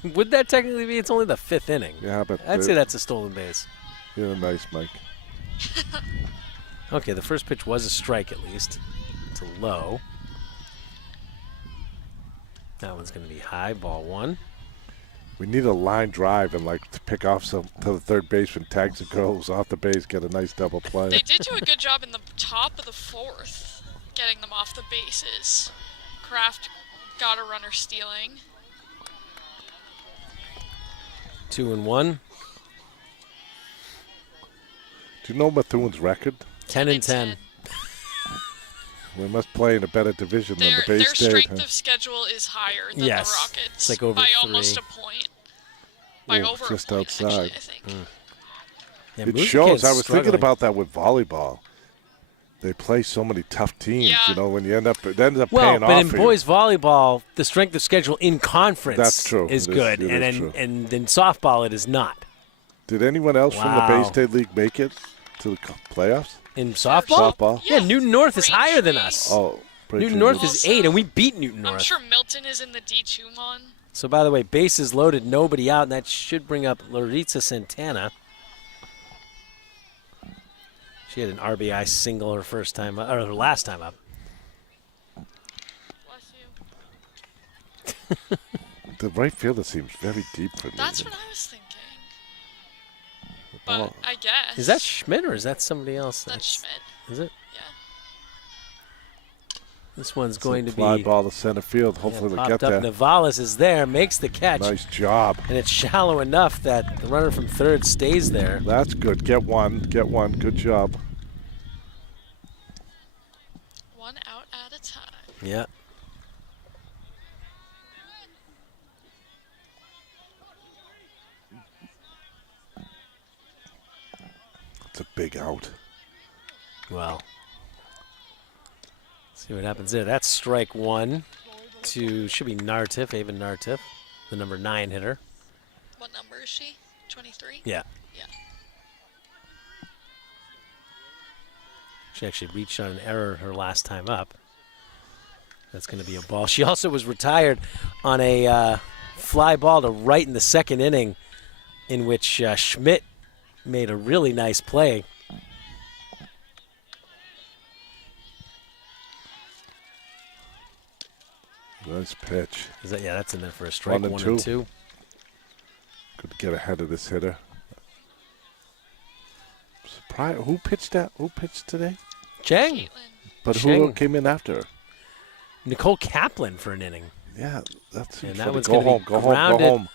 Would that technically be? It's only the 5th inning. Yeah, but I'd say that's a stolen base. You're nice, Mike. Okay, the first pitch was a strike at least. To Lowe. That one's going to be high, ball 1. We need a line drive and like to pick off some to the third baseman, tags and goes off the base, get a nice double play. They did do a good job in the top of the 4th, getting them off the bases. Kraft got a runner stealing. 2-1. Do you know Methuen's record? 10-10. We must play in a better division than the Their Bay State. strength huh? of schedule is higher than Yes. the Rockets. It's like over by 3. almost a point. By Ooh, over just a point, outside. actually, I think. Yeah, It Musicant's shows. I was thinking struggling. about that with volleyball. They play so many tough teams, Yeah. you know, when you end up, it ends up Well, paying but off in for boys volleyball, the strength of schedule in conference That's true. is It is- good, it and is then true. and in softball it is not. you. Did anyone else from the Bay Wow. State League make it to the playoffs? In softball, Softball? yeah, Newton North is higher than Braintree. us. Oh, Newton North is Also, 8, and we beat Newton I'm North. sure Milton is in the D2 one. So, by the way, bases loaded, nobody out, and that should bring up Laritza Santana. She had an RBI single her first time, or her last time up. Bless you. The right fielder seems very deep for me. That's what I was thinking. But I guess. Is that Schmidt or is that somebody else? That's Schmidt. Is it? Yeah. This one's going to fly be ball to center field. Hopefully they'll get popped up. there. Navalis is there, makes the catch. Nice job. And it's shallow enough that the runner from third stays there. That's good. Get one. Get one. Good job. One out at a time. Yeah. It's a big out. Well, see what happens there. That's strike one to, should be Nartif, Avon Nartif, the number 9 hitter. What number is she? 23? Yeah. Yeah. She actually reached on an error her last time up. That's going to be a ball. She also was retired on a fly ball to right in the second inning, in which Schmidt made a really nice play. Nice pitch. Is that, yeah, that's in there for a strike. 1 and 2. and 2. Good to get ahead of this hitter. Surprise! Who pitched that? Who pitched today? Chang. Caitlin. But Chang. who came in after her? Nicole Kaplan for an inning. Yeah, that's And funny. that one's Go gonna be home. Go home. Go grounded. home.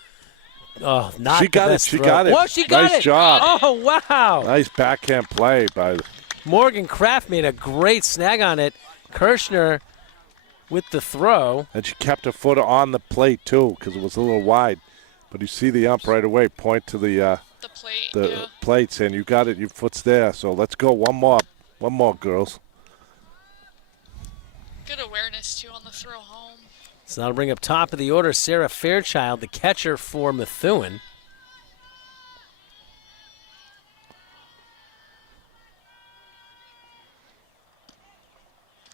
Oh, not She the got it. best She throw. got it. Whoa, she got Nice it. job. Oh, wow. Nice backhand play by. Morgan Kraft made a great snag on it. Kirshner with the throw. And she kept her foot on the plate too, because it was a little wide. But you see the ump right away point to the plate. the plate saying, "You got it. Your foot's there." So let's go. One more, girls. Good awareness, too, on the throw home. So that'll bring up top of the order Sarah Fairchild, the catcher for Methuen.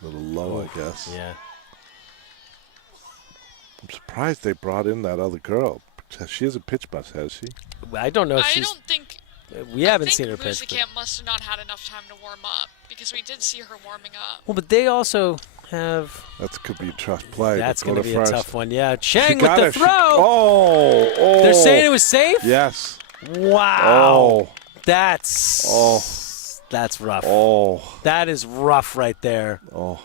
A little low, I guess. Yeah. I'm surprised they brought in that other girl. She hasn't pitched much, has she? I don't know if I she's. don't think. We haven't seen her pitch. Music Camp must have not had enough time to warm up because we did see her warming up. Well, but they also have. That could be a tough play. That's going to be a tough one. Yeah. She Chang with got the it. throw. Oh. They're saying it was safe? Yes. Wow. Oh. That's rough. Oh. That is rough right there. Oh.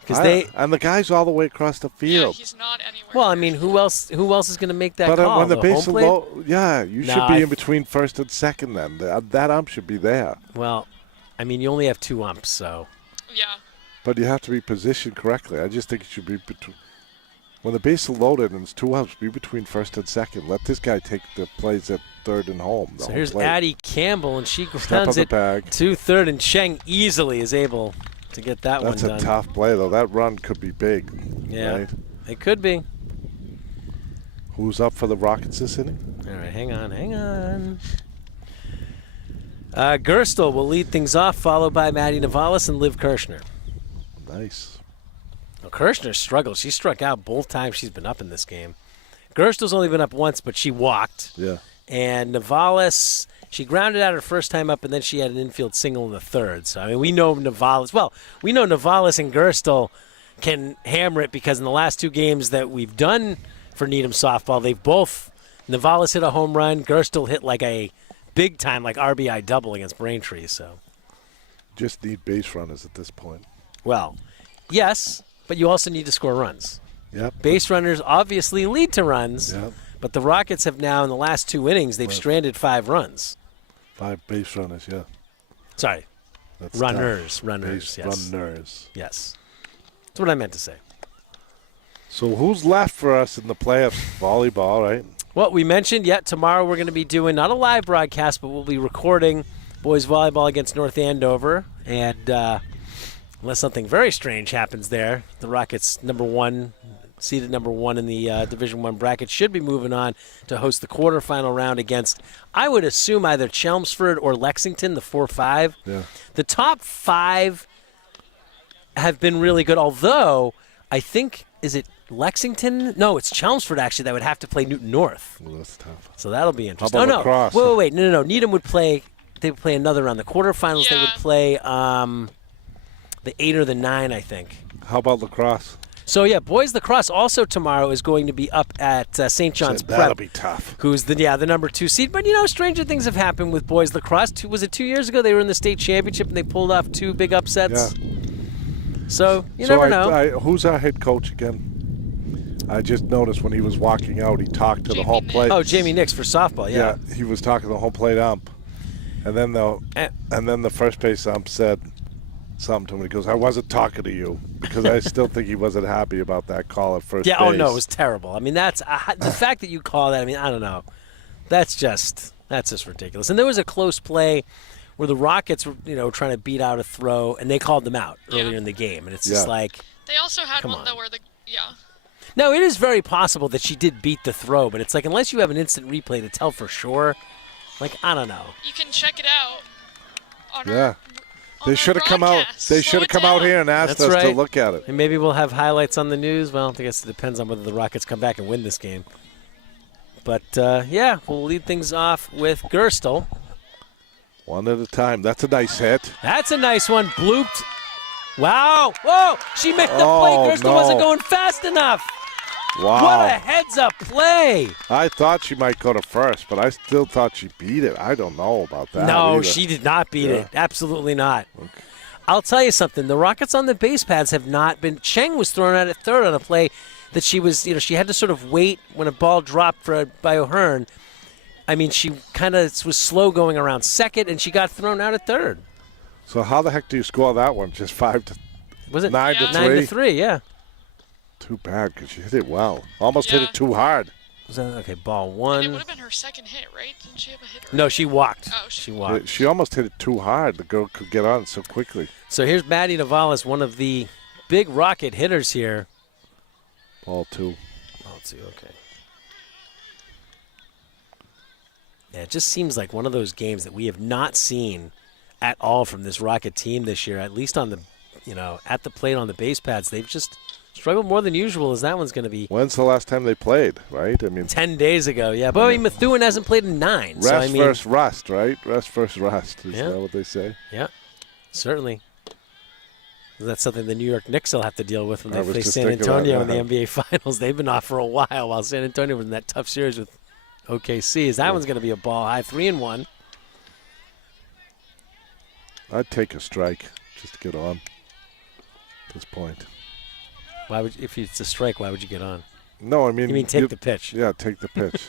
Because and the guy's all the way across the Yeah, field. he's not anywhere. Well, I mean, who else is going to make that But call? when the base is home plate? low, yeah, you should be in between first and second then. That ump should be there. Well, I mean, you only have 2 umps, so. Yeah. But you have to be positioned correctly. I just think it should be between. When the base is loaded and it's 2 umps, be between first and second. Let this guy take the plays at third and home. So here's Addie Campbell, and she Step grounds on the it bag. to third, and Cheng easily is able to get that That's one a done. tough play, though. That run could be big. Yeah, Right? it could be. Who's up for the Rockets this inning? All right, hang on. Gerstel will lead things off, followed by Maddie Navalis and Liv Kirshner. Nice. Well, Kirshner struggled. She struck out both times she's been up in this game. Gerstel's only been up once, but she walked. Yeah. And Navalis, she grounded out her first time up, and then she had an infield single in the third. So, I mean, we know Navalis and Gerstel can hammer it because in the last 2 games that we've done for Needham softball, they've both, Navalis hit a home run, Gerstel hit like a big time, like RBI double against Braintree. So, Just need base runners at this point. well, yes, but you also need to score runs. Yep. Base runners obviously lead to runs. Yep. But the Rockets have now, in the last 2 innings, they've stranded 5 runs. 5 base runners, yeah. Sorry, That's runners. tough. Runners, Base yes. runners. Yes. That's what I meant to say. So who's left for us in the playoffs? Volleyball, right? Well, we mentioned, tomorrow we're going to be doing not a live broadcast, but we'll be recording boys volleyball against North Andover. And unless something very strange happens there, the Rockets seeded number 1 in the Division I bracket, should be moving on to host the quarterfinal round against, I would assume, either Chelmsford or Lexington, the 4-5. Yeah. The top 5 have been really good, although I think, is it Lexington? No, it's Chelmsford, actually, that would have to play Newton North. Well, that's tough. So that'll be interesting. How about lacrosse? Wait. No. Needham would play they would play another round. The quarterfinals they would Yeah. play the 8 or the 9, I think. How about lacrosse? So yeah, boys lacrosse also tomorrow is going to be up at St. John's That'll Prep. be tough. Who's the number 2 seed? But stranger things have happened with boys lacrosse. Was it 2 years ago they were in the state championship and they pulled off 2 big upsets? Yeah. So you never know. Who's our head coach again? I just noticed when he was walking out, he talked to the Jamie whole Nix. plate. Oh, Jamie Nix for softball. Yeah. Yeah, he was talking to the whole plate ump, and then the first base ump said something to him. He goes, "I wasn't talking to you," because I still think he wasn't happy about that call at first base. Yeah. Oh no, it was terrible. I mean, that's the fact that you call that. I mean, I don't know. That's just ridiculous. And there was a close play where the Rockets were, trying to beat out a throw, and they called them out earlier in the game, and it's just like. They also had Come one on. though where No, it is very possible that she did beat the throw, but it's like unless you have an instant replay to tell for sure, like I don't know. you can check it out. On Yeah. Our They should have come out. broadcast. They Slow should have it come out down. here and asked That's us to right. look at it. And maybe we'll have highlights on the news. Well, I guess it depends on whether the Rockets come back and win this game. But yeah, we'll lead things off with Gerstel. One at a time. That's a nice hit. That's a nice one. Blooped. Wow. Whoa. She made the play. Oh, Gerstel no. wasn't going fast enough. Wow. What a heads-up play. I thought she might go to first, but I still thought she beat it. I don't know about that. No, either. she did not beat Yeah. it. Absolutely not. I'll tell you something. The Rockets on the base paths have not been. Cheng was thrown out at third on a play that she was, she had to sort of wait when a ball dropped by O'Hearn. I mean, she kind of was slow going around second, and she got thrown out at third. So how the heck do you score that one? Just 5 to Was it 9 Yeah. to 9 3? to 3? Yeah. Too bad because she hit it well. Almost hit Yeah. it too hard. Was that, okay, ball And it one. would have been her second hit, right? Didn't she have a hit? No, she walked. Oh, She walked. She almost hit it too hard. The girl could get on so quickly. So here's Maddie Navalis, one of the big Rocket hitters here. Ball 2. Oh, let's see. Okay. Yeah, it just seems like one of those games that we have not seen at all from this Rocket team this year. At least on the, at the plate on the base pads, they've just struggled more than usual. As that one's going to be When's the last time they played, right? I mean, 10 days ago. Yeah, but I mean, Methuen hasn't played in 9. rest So I mean, versus rust, right? Rest versus rust. Is Yeah. that what they say? yeah, certainly. That's something the New York Knicks will have to deal with when I they was face just San thinking about Antonio in the that. NBA Finals. They've been off for a while San Antonio was in that tough series with OKC. As that one's going to be a ball high, 3-1. I'd take a strike just to get on at this point. Why would if it's a strike? Why would you get on? No, I mean... You mean take the pitch? Yeah, take the pitch.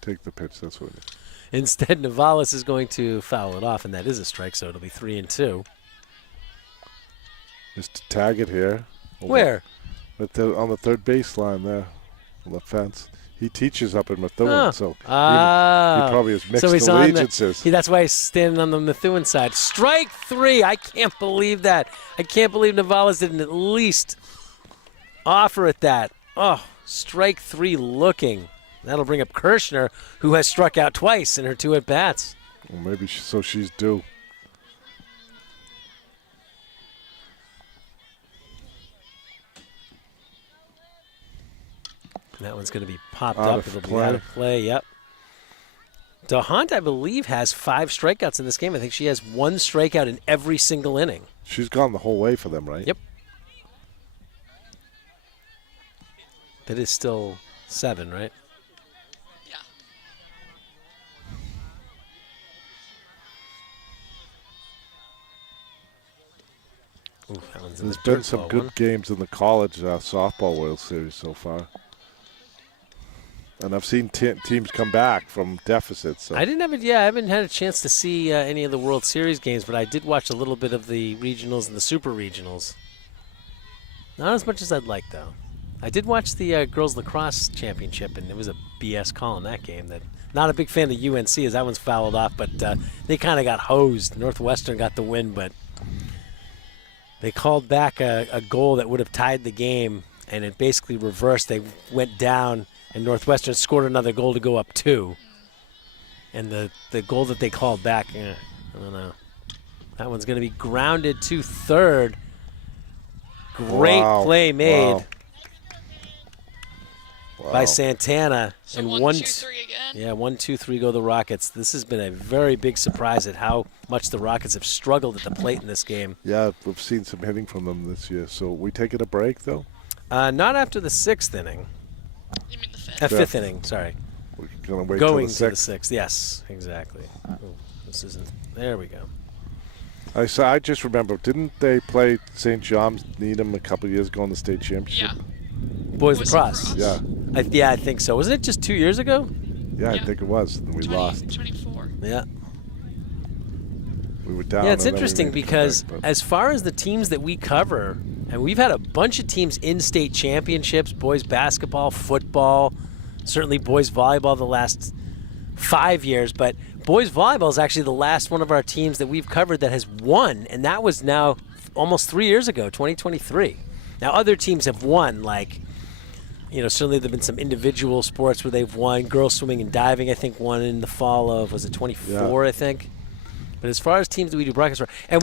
Take the pitch. That's what it is. Instead, Navalis is going to foul it off, and that is a strike, so it'll be 3-2. Just to tag it here. Where? On the third baseline there, on the fence. He teaches up in Methuen, Oh. so he Ah. probably has mixed So he's on allegiances. that's why he's standing on the Methuen side. Strike 3. I can't believe that. I can't believe Navalis didn't at least offer at that. Oh, strike 3 looking. That'll bring up Kirshner, who has struck out twice in her 2 at-bats. Well, maybe she's due. That one's going to be popped Out up. of It'll play. be out of play. Yep. DeHunt, I believe, has 5 strikeouts in this game. I think she has 1 strikeout in every single inning. She's gone the whole way for them, right? Yep. That is still 7, right? Yeah. Ooh, that one's in There's the been dirt some ball good one. games in the college softball World Series so far. And I've seen teams come back from deficits. So. I haven't had a chance to see any of the World Series games, but I did watch a little bit of the regionals and the super regionals. Not as much as I'd like, though. I did watch the girls lacrosse championship, and it was a BS call in that game. Not a big fan of UNC as that one's fouled off, but they kind of got hosed. Northwestern got the win, but they called back a goal that would have tied the game, and it basically reversed. They went down, and Northwestern scored another goal to go up 2. And the goal that they called back, I don't know. That one's going to be grounded to third. Great Wow. play made. Wow. by Santana. So and 1, 2, 3 again. Yeah, 1, 2, 3 go the Rockets. This has been a very big surprise at how much the Rockets have struggled at the plate in this game. Yeah, we've seen some hitting from them this year. So we taking a break, though? Not after the 6th inning. You mean the 5th? Fifth inning, sorry. We're going to wait Going till to the 6th, yes, exactly. Ooh, this isn't. There we go. I just remember, didn't they play St. John's Needham a couple of years ago in the state championship? Yeah. Boys lacrosse. Yeah. I think so. Wasn't it just 2 years ago? Yeah, I Yeah. think it was. And we lost. 24. Yeah. We were down. Yeah, it's and then we interesting made the because comeback, but- as far as the teams that we cover, and we've had a bunch of teams in state championships, boys basketball, football, certainly boys volleyball the last 5 years, but boys volleyball is actually the last one of our teams that we've covered that has won, and that was now almost 3 years ago, 2023. Now, other teams have won, like, certainly there have been some individual sports where they've won. Girls swimming and diving, I think, won in the fall of, was it 24, I think? But as far as teams that we do broadcast for, and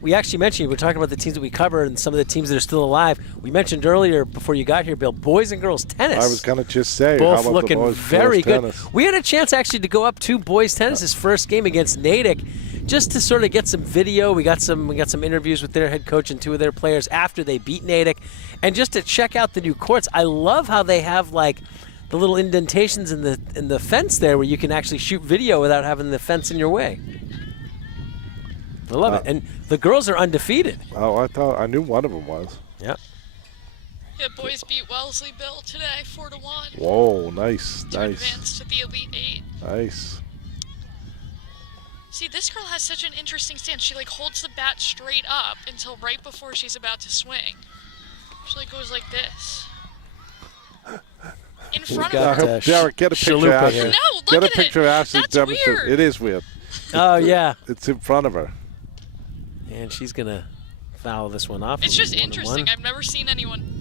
we actually mentioned, we're talking about the teams that we cover and some of the teams that are still alive. We mentioned earlier before you got here, Bill, boys and girls tennis. I was going to just say, both how about looking the boys very good. tennis? We had a chance actually to go up to boys tennis's first game against Natick, just to sort of get some video. We got some interviews with their head coach and 2 of their players after they beat Natick, and just to check out the new courts. I love how they have like the little indentations in the fence there, where you can actually shoot video without having the fence in your way. I love it. And the girls are undefeated. Oh, I knew one of them was. Yep. Yeah, boys beat Wellesley Bill today, 4-1. Whoa, nice, To nice. advance to the Elite 8. Nice. See, this girl has such an interesting stance. She holds the bat straight up until right before she's about to swing. She goes like this. In front got, of her. Derek, get a picture Chalupa of here. Ashley. No, look Get a at picture it. of Ashley. That's demonstrate. weird. It is weird. Oh, yeah. It's in front of her. And she's going to foul this one off. It's just 1-1. interesting. I've never seen anyone,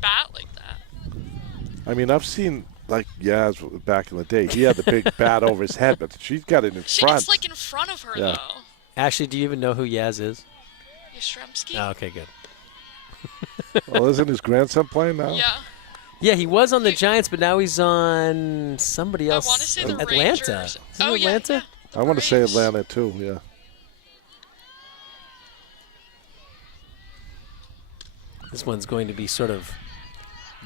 bat like that. I mean, I've seen, Yaz back in the day. He had the big bat over his head, but she's got it in She front. gets in front of her, Yeah. though. Ashley, do you even know who Yaz is? Yastrzemski? Oh, okay, good. Well, isn't his grandson playing now? Yeah. Yeah, he was on the Giants, but now he's on somebody else. I want to say the Atlanta. Rangers. Isn't it Atlanta? Yeah. I want to say Braves. Atlanta, too, yeah. This one's going to be sort of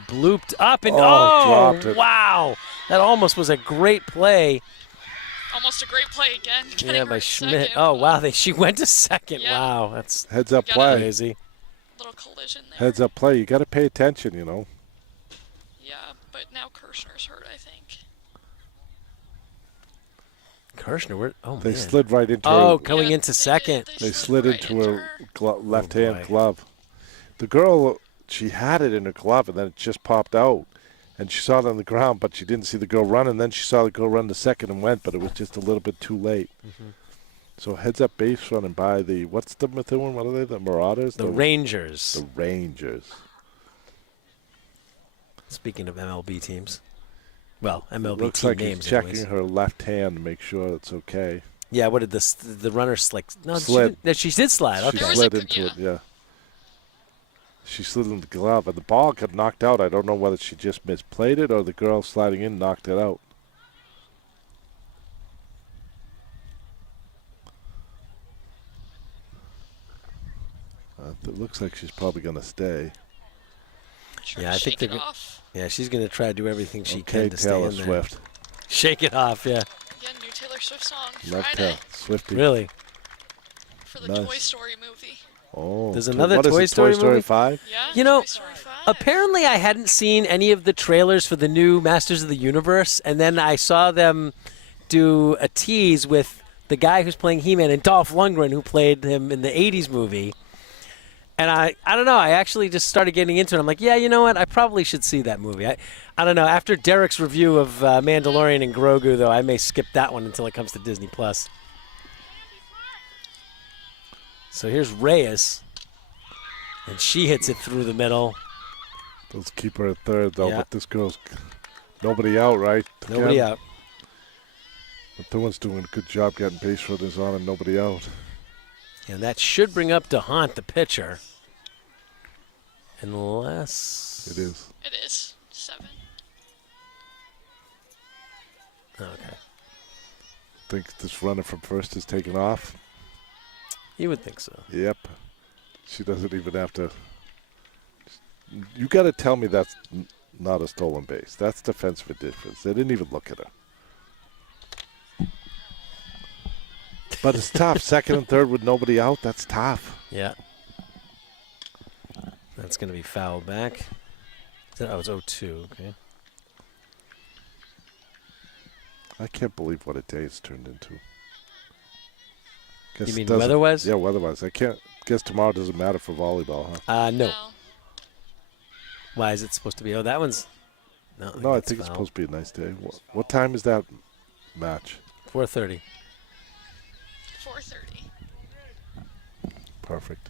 blooped up and dropped it. Wow, that almost was a great play. Almost a great play again. Getting Yeah, her by in Schmidt. second. Oh wow, she went to second. Yeah. Wow, that's Heads up Got play. crazy. Little collision there. Heads up play. You got to pay attention, Yeah, but now Kirshner's hurt, I think. Kirshner, where? Oh They man. slid right into Oh, her. coming Yeah, into they second. did. They slid right into her left hand boy. glove. The girl, she had it in her glove, and then it just popped out. And she saw it on the ground, but she didn't see the girl run. And then she saw the girl run to second and went, but it was just a little bit too late. Mm-hmm. So heads up base running by the, what's the Methuen? What are they? The Marauders? The Rangers. The Rangers. Speaking of MLB teams, well, MLB Looks team like names. he's checking anyways. her left hand to make sure it's okay. Yeah, what did the runner no? Slid. She did slide. She Okay. There was slid a- into yeah. it, yeah. She slid into the glove, and the ball got knocked out. I don't know whether she just misplayed it or the girl sliding in knocked it out. It looks like she's probably going to stay. Sure, Yeah, I think shake it they're go- off. Yeah, she's going to try to do everything she Okay, can to stay Taylor in there. Swift. Shake it off, yeah. Yeah, new Taylor Swift song Love Friday Taylor. Swifty. Really? for the Nice. Toy Story movie. Oh, There's another what is Toy it, Story Toy Story movie? 5? Yeah, You know, Toy Story 5. Apparently, I hadn't seen any of the trailers for the new Masters of the Universe, and then I saw them do a tease with the guy who's playing He-Man and Dolph Lundgren, who played him in the 80s movie. And I don't know, I actually just started getting into it. I'm like, yeah, you know what? I probably should see that movie. I don't know. After Derek's review of Mandalorian and Grogu, though, I may skip that one until it comes to Disney+. So here's Reyes. And she hits it through the middle. Let's keep her at third, though. Yeah. But this girl's nobody out, right? Nobody Again? out. But the one's doing a good job getting base runners on and nobody out. And that should bring up DeHunt, the pitcher. Unless... It is. It is 7. Okay. Think this runner from first is taking off? You would think so. Yep. She doesn't even have to. You got to tell me that's not a stolen base. That's defensive indifference. They didn't even look at her. But it's tough. Second and third with nobody out. That's tough. Yeah. That's going to be fouled back. Oh, it's 0-2. Okay. I can't believe what a day it's turned into. You mean weather-wise? Yeah, weather-wise. I can't. Guess tomorrow doesn't matter for volleyball, huh? No. Why is it supposed to be? Oh, that one's. No, I think it's supposed to be a nice day. What time is that match? 4:30. 4:30. Perfect.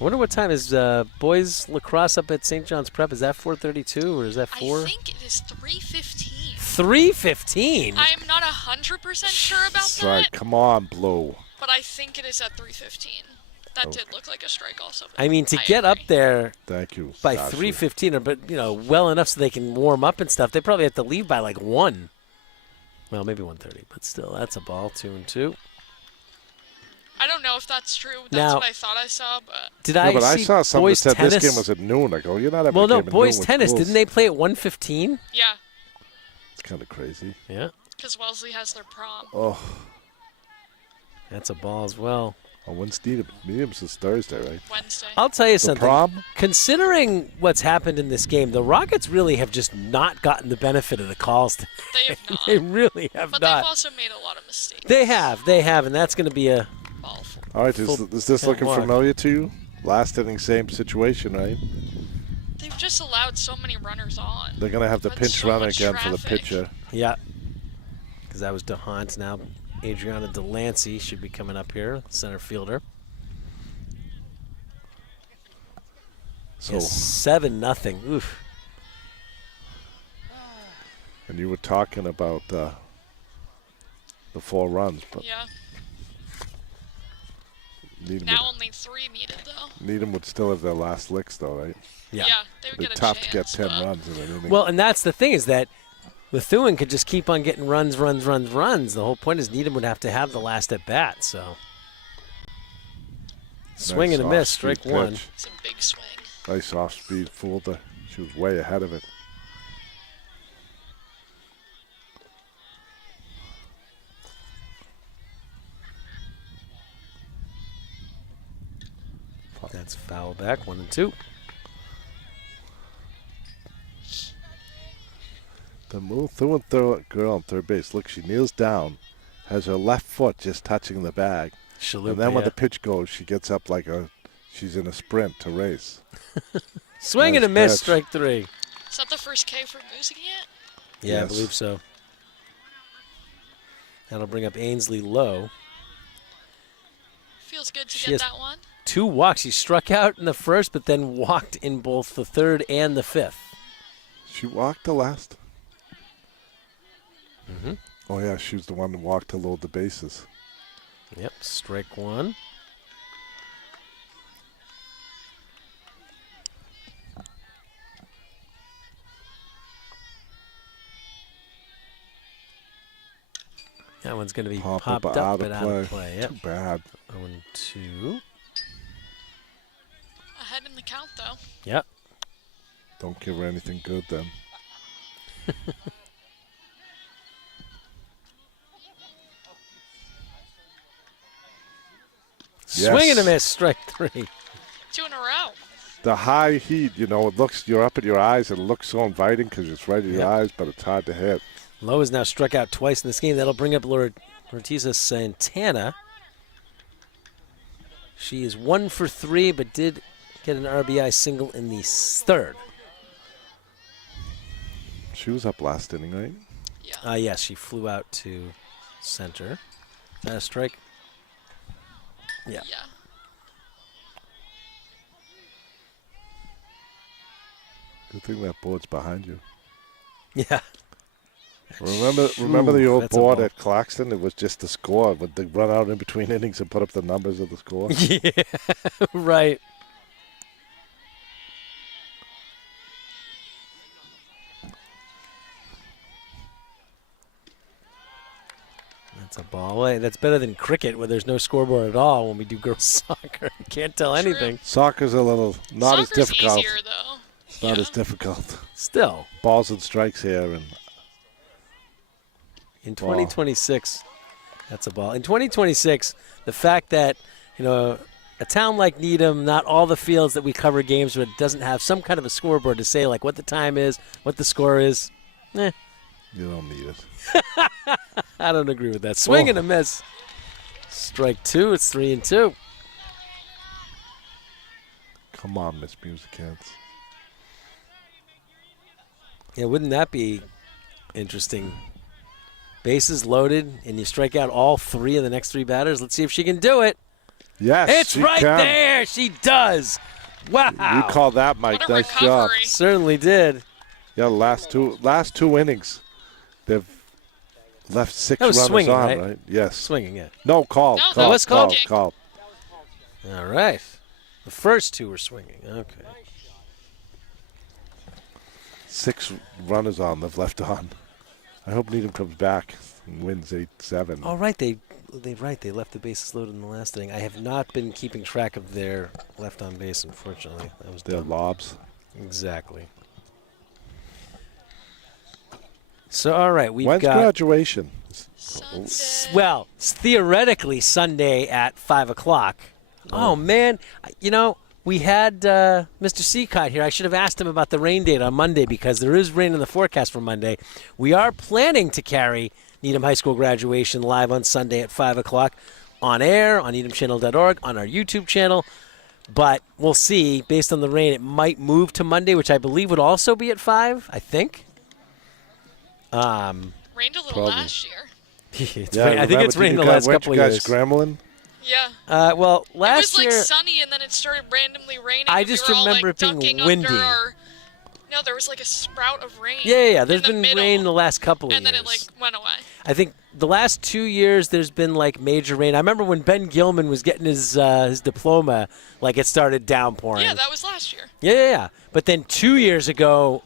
I wonder what time is boys lacrosse up at St. John's Prep. Is that 4:32 or is that 4? I think it is 3:15. 3:15. I'm not 100% sure about Sorry, that, come on, Blow. but I think it is at 3:15. That did look like a strike also. I mean, to I get up agree. there Thank you. by Sasha. 3:15, but well enough so they can warm up and stuff. They probably have to leave by like 1. Well, maybe 1:30, but still, that's a ball. 2-2. I don't know if that's true. That's Now- what I thought I saw, but Did Yeah, I but I see saw something that boys said tennis? this game was at noon. I go, you're not having Well, a no, game at boys noon with tennis. schools. Didn't they play at 1:15? yeah, It's kind of crazy. Yeah, because Wellesley has their prom. Oh, that's a ball as well. when's Needham? Needham's is Thursday, right? Wednesday. I'll tell you The something. prom? Considering what's happened in this game, the Rockets really have just not gotten the benefit of the calls. They have not. They really have But not. they've also made a lot of mistakes. They have, and that's going to be a. Ball. All right, is Full this looking block. familiar to you? Last inning, same situation, right? They've just allowed so many runners on. They're going to have the That's pinch so runner much again for the traffic. pitcher. Yeah, because that was DeHaant. Now Adriana Delancey should be coming up here, center fielder. So, 7-0. Oof. and you were talking about the 4 runs, but Yeah. Needham Now only 3 needed, though. would still have their last licks, though, right? Yeah. They would It'd be get a tough chance. to get 10 but runs in an inning. Well, and that's the thing is that Methuen could just keep on getting runs. The whole point is Needham would have to have the last at bat. So swing and a miss, off-speed strike 1. pitch. It's a big swing. Nice off speed, fooled her. She was way ahead of it. That's foul back, 1-2. The move through and through girl on third base. Look, she kneels down, has her left foot just touching the bag. Chalupa, And then when yeah. the pitch goes, she gets up like she's in a sprint to race. Swing and a Nice miss, pitch. strike 3. Is that the first K for Moosey yet? Yeah, I Yes. believe so. That'll bring up Ainsley Lowe. Feels good to She get has- that one. 2 walks. She struck out in the first, but then walked in both the third and the fifth. She walked the last. Mm-hmm. Oh, yeah, she was the one that walked to load the bases. Yep, strike 1. That one's going to be Popped popped up, up out but of out play. of play. Yep. Too bad. 0-2. Ahead in the count, though. Yep. Don't give her anything good then. Yes. Swing and a miss, strike 3. 2 in a row. The high heat, it looks, you're up at your eyes, and it looks so inviting because it's right in your Yep. eyes, but it's hard to hit. Lowe has now struck out twice in this game. That'll bring up Lortiza Santana. She is 1 for 3, but did get an RBI single in the third. She was up last inning, right? Yeah. Yes, she flew out to center. Is that a strike? Yeah. Yeah. Good thing that board's behind you. Yeah. Remember the old that's a board ball. at Claxton? It was just the score. Would they run out in between innings and put up the numbers of the score? Yeah, right. That's a ball. Hey, that's better than cricket where there's no scoreboard at all when we do girls soccer. You can't tell anything. Soccer's a little not as difficult. Easier, though. It's not as difficult. Still. Balls and strikes here. And in 2026, that's a ball. In 2026, the fact that, a town like Needham, not all the fields that we cover games with doesn't have some kind of a scoreboard to say, like, what the time is, what the score is, you don't need it. I don't agree with that. Swing and a miss. Strike 2. It's 3-2. Come on, Miss Music Hands. Yeah, wouldn't that be interesting? Bases loaded, and you strike out all 3 of the next 3 batters. Let's see if she can do it. Yes, it's she right can. there. She does. Wow. You call that, Mike. Nice job. Certainly did. Yeah, last two innings, they've left 6 that was runners swinging, on, right? right? Yes. Swinging, yeah. No, call. No, call, was called? call. All right. The first 2 were swinging. Okay. 6 runners on, they've left on. I hope Needham comes back and wins 8-7. All right, they left the bases loaded in the last inning. I have not been keeping track of their left on base, unfortunately. That was Their dumb. lobs. Exactly. So, all right, we've When's got graduation? well, theoretically Sunday at 5 o'clock. Oh man, we had Mr. Seacott here. I should have asked him about the rain date on Monday because there is rain in the forecast for Monday. We are planning to carry Needham High School graduation live on Sunday at 5 o'clock on air, on needhamchannel.org, on our YouTube channel. But we'll see. Based on the rain, it might move to Monday, which I believe would also be at 5, I think. Rained a little last year. I think it's rained the last couple of years. Weren't you guys scrambling? Yeah. Well, last year. It was year, sunny and then it started randomly raining. I just remember it being windy. No, there was a sprout of rain. Yeah. There's been rain the last couple of years. And then it went away. I think the last 2 years there's been major rain. I remember when Ben Gilman was getting his diploma, it started downpouring. Yeah, that was last year. Yeah. But then 2 years ago,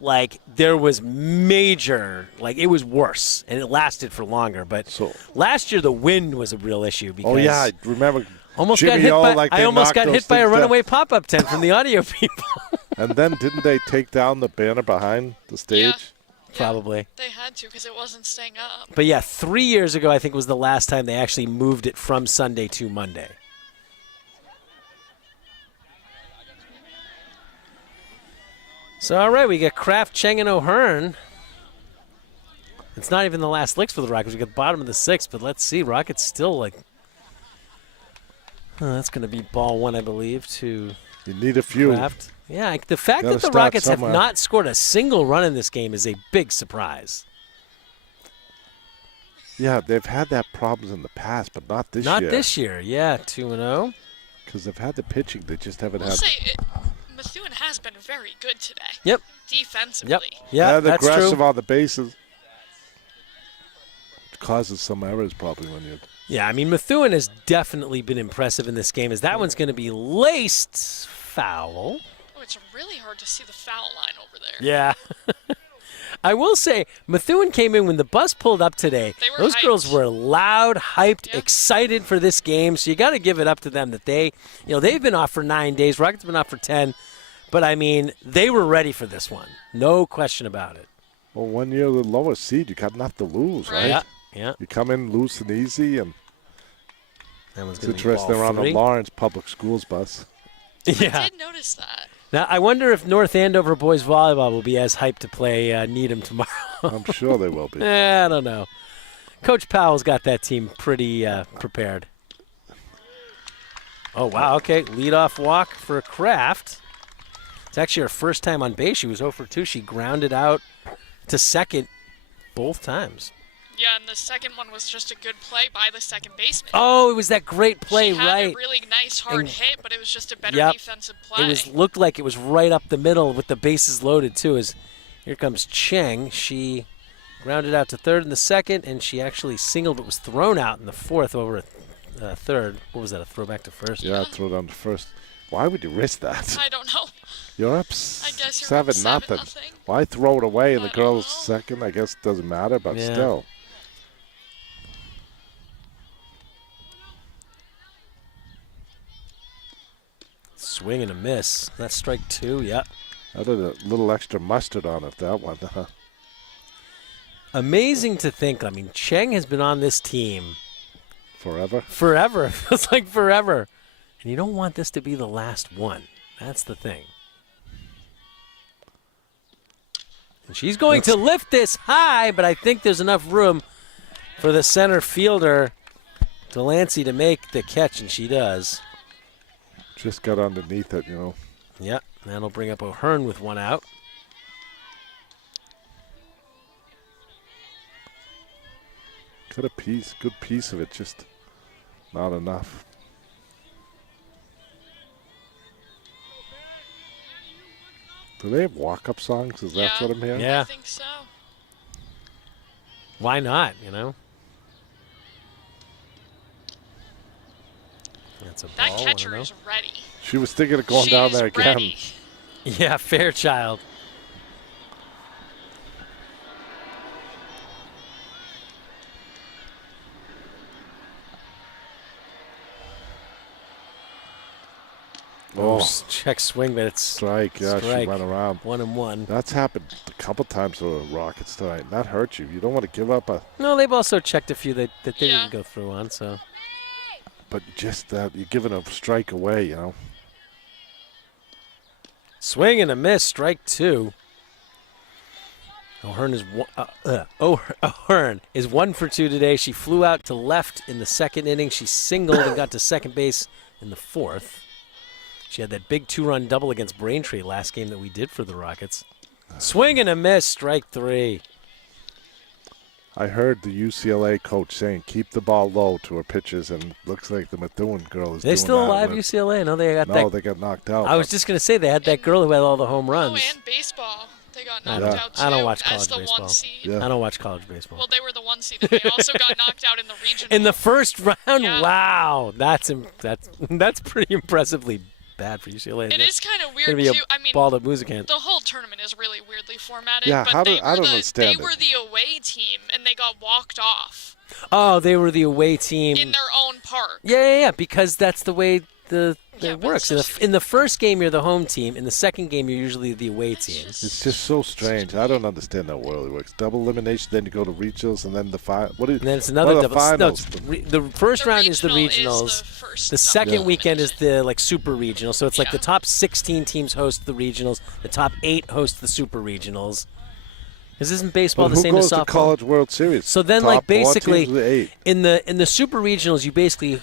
there was major, it was worse, and it lasted for longer. But last year the wind was a real issue because I remember. Almost Jimmy I almost got hit by a runaway pop-up tent from the audio people. And then didn't they take down the banner behind the stage? Yeah. Probably. They had to because it wasn't staying up. But yeah, 3 years ago I think was the last time they actually moved it from Sunday to Monday. So, all right, we got Kraft, Cheng, and O'Hearn. It's not even the last licks for the Rockets. We got bottom of the 6th, but let's see. Rockets still that's going to be ball 1, I believe, to You need a few. Kraft. Yeah, the fact Gotta that the start Rockets somewhere. have not scored a single run in this game is a big surprise. Yeah, they've had that problems in the past, but not this year. Not this year, yeah, 2-0. Because they've had the pitching, they just haven't We'll had. say Methuen has been very good today. Yep. Defensively. Yep. Yeah, and that's aggressive true. on the bases. It causes some errors probably when you. Yeah, I mean, Methuen has definitely been impressive in this game, as that one's going to be laced foul. Oh, it's really hard to see the foul line over there. Yeah. I will say, Methuen came in when the bus pulled up today. They were Those hyped. girls were loud, hyped, Yeah. excited for this game. So you got to give it up to them that they've been off for 9 days. Rockets been off for 10. But, I mean, they were ready for this one. No question about it. Well, when you're the lowest seed, you got nothing to lose, right? Yeah. Yeah. You come in loose and easy, and That one's it's going to be interesting. They're ball on the 3. Lawrence Public Schools bus. Yeah. I did notice that. Now, I wonder if North Andover boys volleyball will be as hyped to play Needham tomorrow. I'm sure they will be. I don't know. Coach Powell's got that team pretty prepared. Oh, wow. Okay. Leadoff walk for Kraft. It's actually her first time on base. She was 0 for 2. She grounded out to second both times. Yeah, and the second one was just a good play by the second baseman. Oh, it was that great play, she had right? a really nice hard And- hit, but it was just a better Yep. defensive play. It looked like it was right up the middle with the bases loaded, too. As here comes Cheng. She grounded out to third in the second, and she actually singled but was thrown out in the fourth over third. What was that, a throwback to first? Yeah, throw down to first. Why would you risk that? I don't know. You're up I guess you're 7 up 7-0. nothing. Why throw it away and the I don't girl's know. second? I guess it doesn't matter, but Yeah. still. Swing and a miss. That's strike 2, yep. I did a little extra mustard on it, that one. Amazing to think. I mean, Cheng has been on this team Forever. forever. It feels like forever. And you don't want this to be the last one. That's the thing. And she's going to lift this high, but I think there's enough room for the center fielder, Delancey, to make the catch, and she does. Just got underneath it, Yep, that'll bring up O'Hearn with 1 out. Got a good piece of it, just not enough. Do they have walk-up songs? Is that what I'm hearing? Yeah. I think so. Why not, That's a That ball, catcher is ready. She was thinking of going down there again. Ready. Yeah, Fairchild. Oh, Check swing, but it's strike. Yeah, she strike. went around. 1-1. That's happened a couple times to the Rockets tonight. And that hurts you. You don't want to give up No, they've also checked a few that they Yeah. didn't go through on, so. but just that you're giving a strike away, Swing and a miss, strike 2. O'Hearn is 1 for 2 today. She flew out to left in the second inning. She singled and got to second base in the 4th. She had that big 2-run double against Braintree last game that we did for the Rockets. Swing and a miss, strike 3. I heard the UCLA coach saying keep the ball low to her pitches, and looks like the Methuen girl is They doing still that alive, with- UCLA? No, they got No, that. they got knocked out. I was just going to say they had that girl who had all the home Oh, runs. and baseball. They got I knocked don't- out too. I don't watch as college the baseball. 1 seed. Yeah. I don't watch college baseball. Well, they were the 1 seed, and they also got knocked out in the regional. In the first round? Yeah. Wow. That's pretty impressively bad for UCLA. It is kind of Going weird to be a too. I mean, ball to Musicant. the whole tournament is really weirdly formatted. Yeah, but how do- they I were don't the, understand They it. were the away team, and they got walked off Oh, they were the away team. in their own park. Yeah, because that's the way Yeah, it but works. it's In the first game, you're the home team. In the second game, you're usually the away team. It's just so strange. I don't understand how well it works. Double elimination, then you go to regionals, and then the final. And then it's another what are double. the No, finals? the first The round is the regional regionals. is the first The second double weekend is elimination. the super regional. So it's like Yeah. the top 16 teams host the regionals. The top 8 host the super regionals. This isn't baseball But the who same goes as to softball. College World Series? So then, Top like 4 basically, teams with 8. in the super regionals, you basically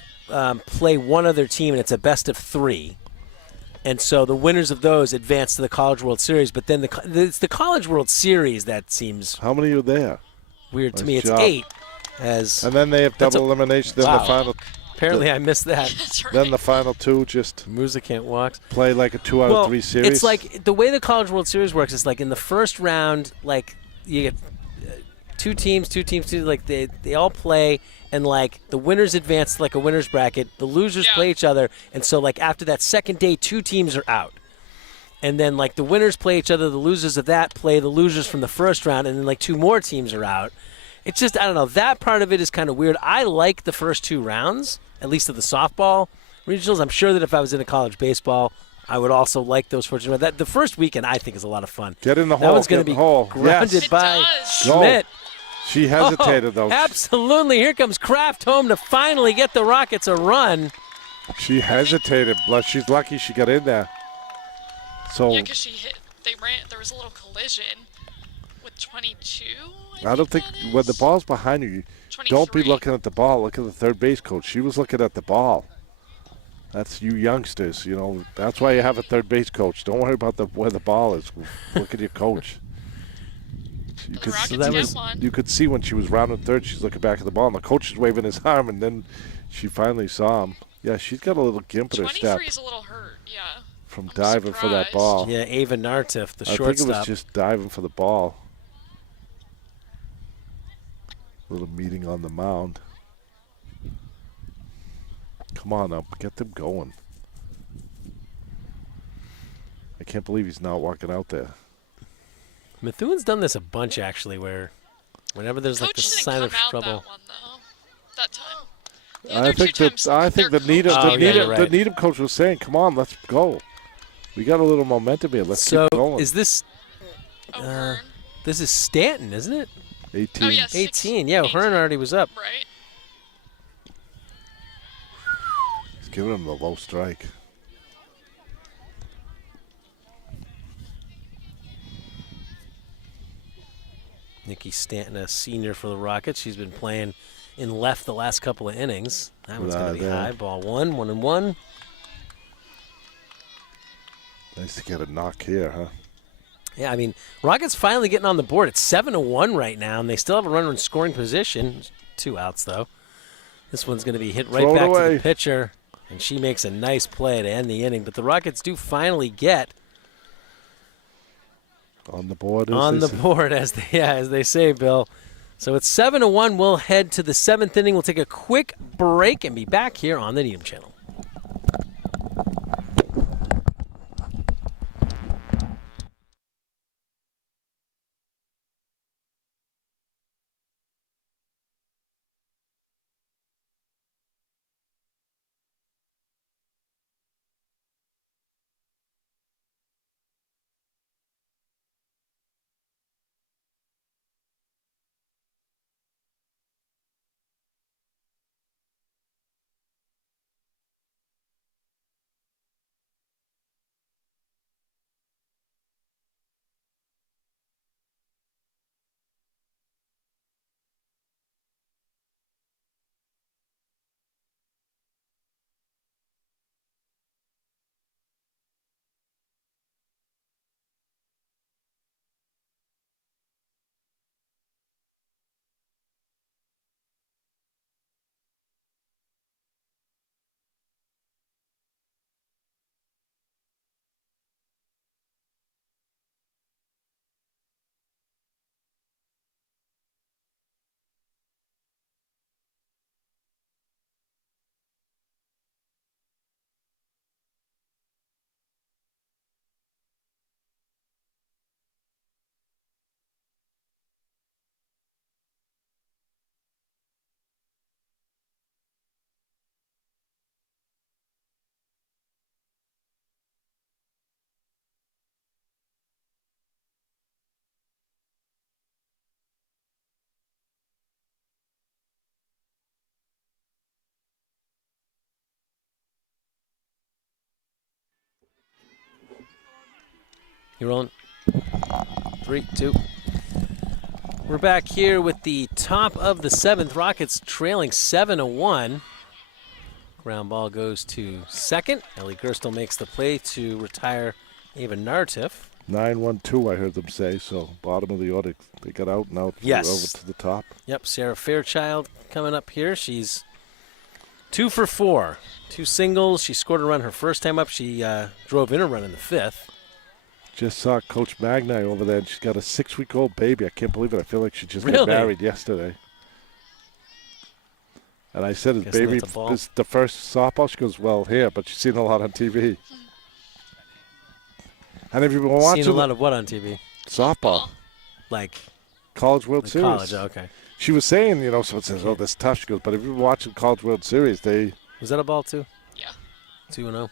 play one other team, and it's a best of 3. And so the winners of those advance to the College World Series. But then it's the College World Series that seems How many are there? weird to Nice me. It's job. 8. As And then they have That's double elimination. Then wow. the final. apparently I missed that. That's right. Then the final 2 just Musicant walks. play like a 2 out of 3 series. It's like the way the College World Series works is like in the first round, like you get two teams, like they all play, and like the winners advance to like a winner's bracket. The losers Yeah. play each other, and so like after that second day, 2 teams are out. And then like the winners play each other, the losers of that play the losers from the first round, and then like 2 more teams are out. It's just, I don't know, that part of it is kind of weird. I like the first 2 rounds, at least of the softball regionals. I'm sure that if I was into college baseball, I would also like those first rounds. The first weekend I think is a lot of fun. Get in the That hole. one's going get to in be the hole. grounded Yes. It by does. Schmidt. She hesitated though. Absolutely. Here comes Kraft home to finally get the Rockets a run. She hesitated, but she's lucky she got in there. So Yeah, because she hit. They ran. There was a little collision with 22. I don't think that when the is. ball's behind you, don't be 23. looking at the ball. Look at the third base coach. She was looking at the ball. That's you youngsters, That's why you have a third base coach. Don't worry about where the ball is. Look at your coach. You The could, Rockets that get was- one. you could see when she was rounding third, she's looking back at the ball, and the coach is waving his arm, and then she finally saw him. Yeah, she's got a little gimp in her step 23 is a little hurt. Yeah. from I'm diving for that surprised. ball. Yeah, Ava Nartiff, the I think it shortstop. was just diving for the ball. Little meeting on the mound. Come on up, get them going. I can't believe he's not walking out there. Methuen's done this a bunch, actually, where whenever there's like the Coach didn't sign come of out trouble. that one though. That time. I think the Needham coach was saying, "Come on, let's go. We got a little momentum here. Let's keep going." Is this? This is Stanton, isn't it? 18. Oh, yes. 18. Yeah, Hearn already was up. Right. He's giving him the low strike. Nikki Stanton, a senior for the Rockets. She's been playing in left the last couple of innings. That one's going to be high. Ball 1-1. Nice to get a knock here, huh? Yeah, I mean, Rockets finally getting on the board. It's 7-1 right now, and they still have a runner in scoring position. 2 outs, though. This one's going to be hit right back to the pitcher, and she makes a nice play to end the inning. But the Rockets do finally get on the board. As they say, Bill. So it's 7-1. We'll head to the 7th inning. We'll take a quick break and be back here on the Needham Channel. You're rolling. 3, 2. We're back here with the top of the 7th. Rockets trailing 7-1. Ground ball goes to second. Ellie Gerstel makes the play to retire Ava Nartiff. 9-1-2, I heard them say. So bottom of the order, they got out and out. Yes. Over to the top. Yep, Sarah Fairchild coming up here. She's 2 for 4. 2 singles. She scored a run her first time up. She drove in a run in the 5th. Just saw Coach Magnai over there, and she's got a 6-week-old baby. I can't believe it. I feel like she just Really? got married yesterday. And I said, "Is baby this the first softball?" She goes, "Well, here, but she's seen a lot on TV." And if you've been watching, seen a lot of what on TV? Softball, like College World Series. College, okay. She was saying, someone says, "Oh, this is tough." She goes, "But if you've been watching College World Series, was that a ball too?" Yeah. 2-0.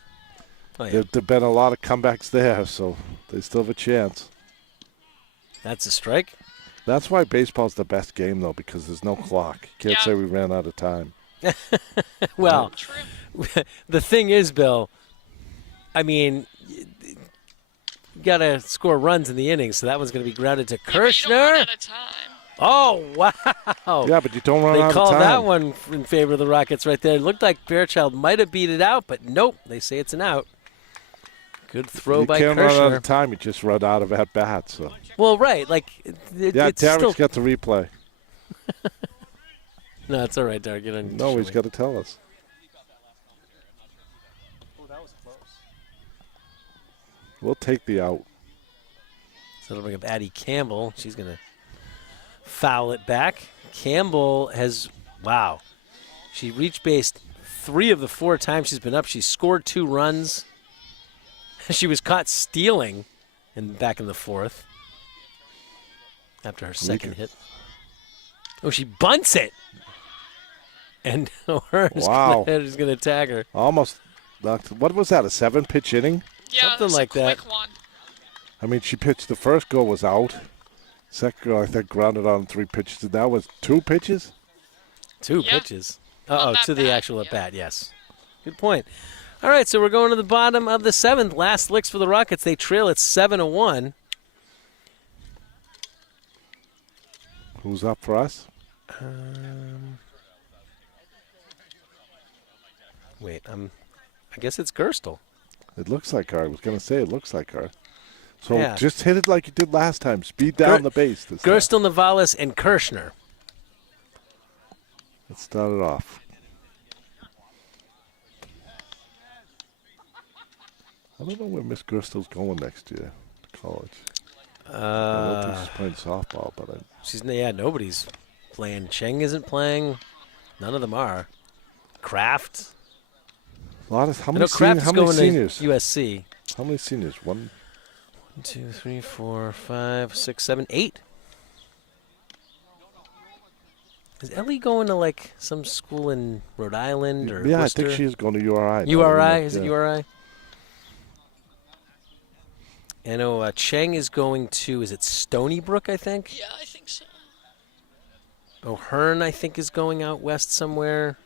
Oh, yeah. There've been a lot of comebacks there, so they still have a chance. That's a strike. That's why baseball's the best game, though, because there's no clock. You can't say we ran out of time. Well, the thing is, Bill, I mean, you got to score runs in the innings, so that one's going to be grounded to Kirshner. You don't run out of time. Oh, wow. Yeah, but you don't run out of time. They called that one in favor of the Rockets right there. It looked like Fairchild might have beat it out, but nope. They say it's an out. Good throw by Kirshner. You can't run out of time. You just run out of at-bats. So. Well, right. Like, Derek's got the replay. No, it's all right, Derek. No, he's got to tell us. We'll take the out. So it'll bring up Addie Campbell. She's going to foul it back. Campbell has, wow. She reached base 3 of the 4 times she's been up. She's scored 2 runs. She was caught stealing back in the 4th after her second hit. Oh, she bunts it. And O'Hearn's Wow. is going to tag her. Almost knocked. What was that, a 7-pitch inning? Yeah, Something that's like a that. quick one. I mean, she pitched. The first goal was out. Second goal, I think, grounded on 3 pitches. That was 2 pitches? 2 Yeah. pitches. On that To the bat, actual yeah. at-bat, yes. Good point. All right, so we're going to the bottom of the 7th. Last licks for the Rockets. They trail at 7-1. Who's up for us? Wait, I guess it's Gerstle. It looks like her. I was going to say it looks like her. So Yeah. just hit it like you did last time. Speed down the base. This time. Gerstle, Navalis, and Kirshner. Let's start it off. I don't know where Miss Gerstle's going next year to college. I don't think she's playing softball, but Nobody's playing. Cheng isn't playing. None of them are. Kraft. how I many, know Kraft is going seniors? to USC. How many seniors? 1, 2, 3, 4, 5, 6, 7, 8. Is Ellie going to like some school in Rhode Island or Yeah, Worcester? I think she's going to URI. URI? Is it URI? I know Cheng is going to, is it Stony Brook, I think? Yeah, I think so. O'Hearn, I think, is going out west somewhere.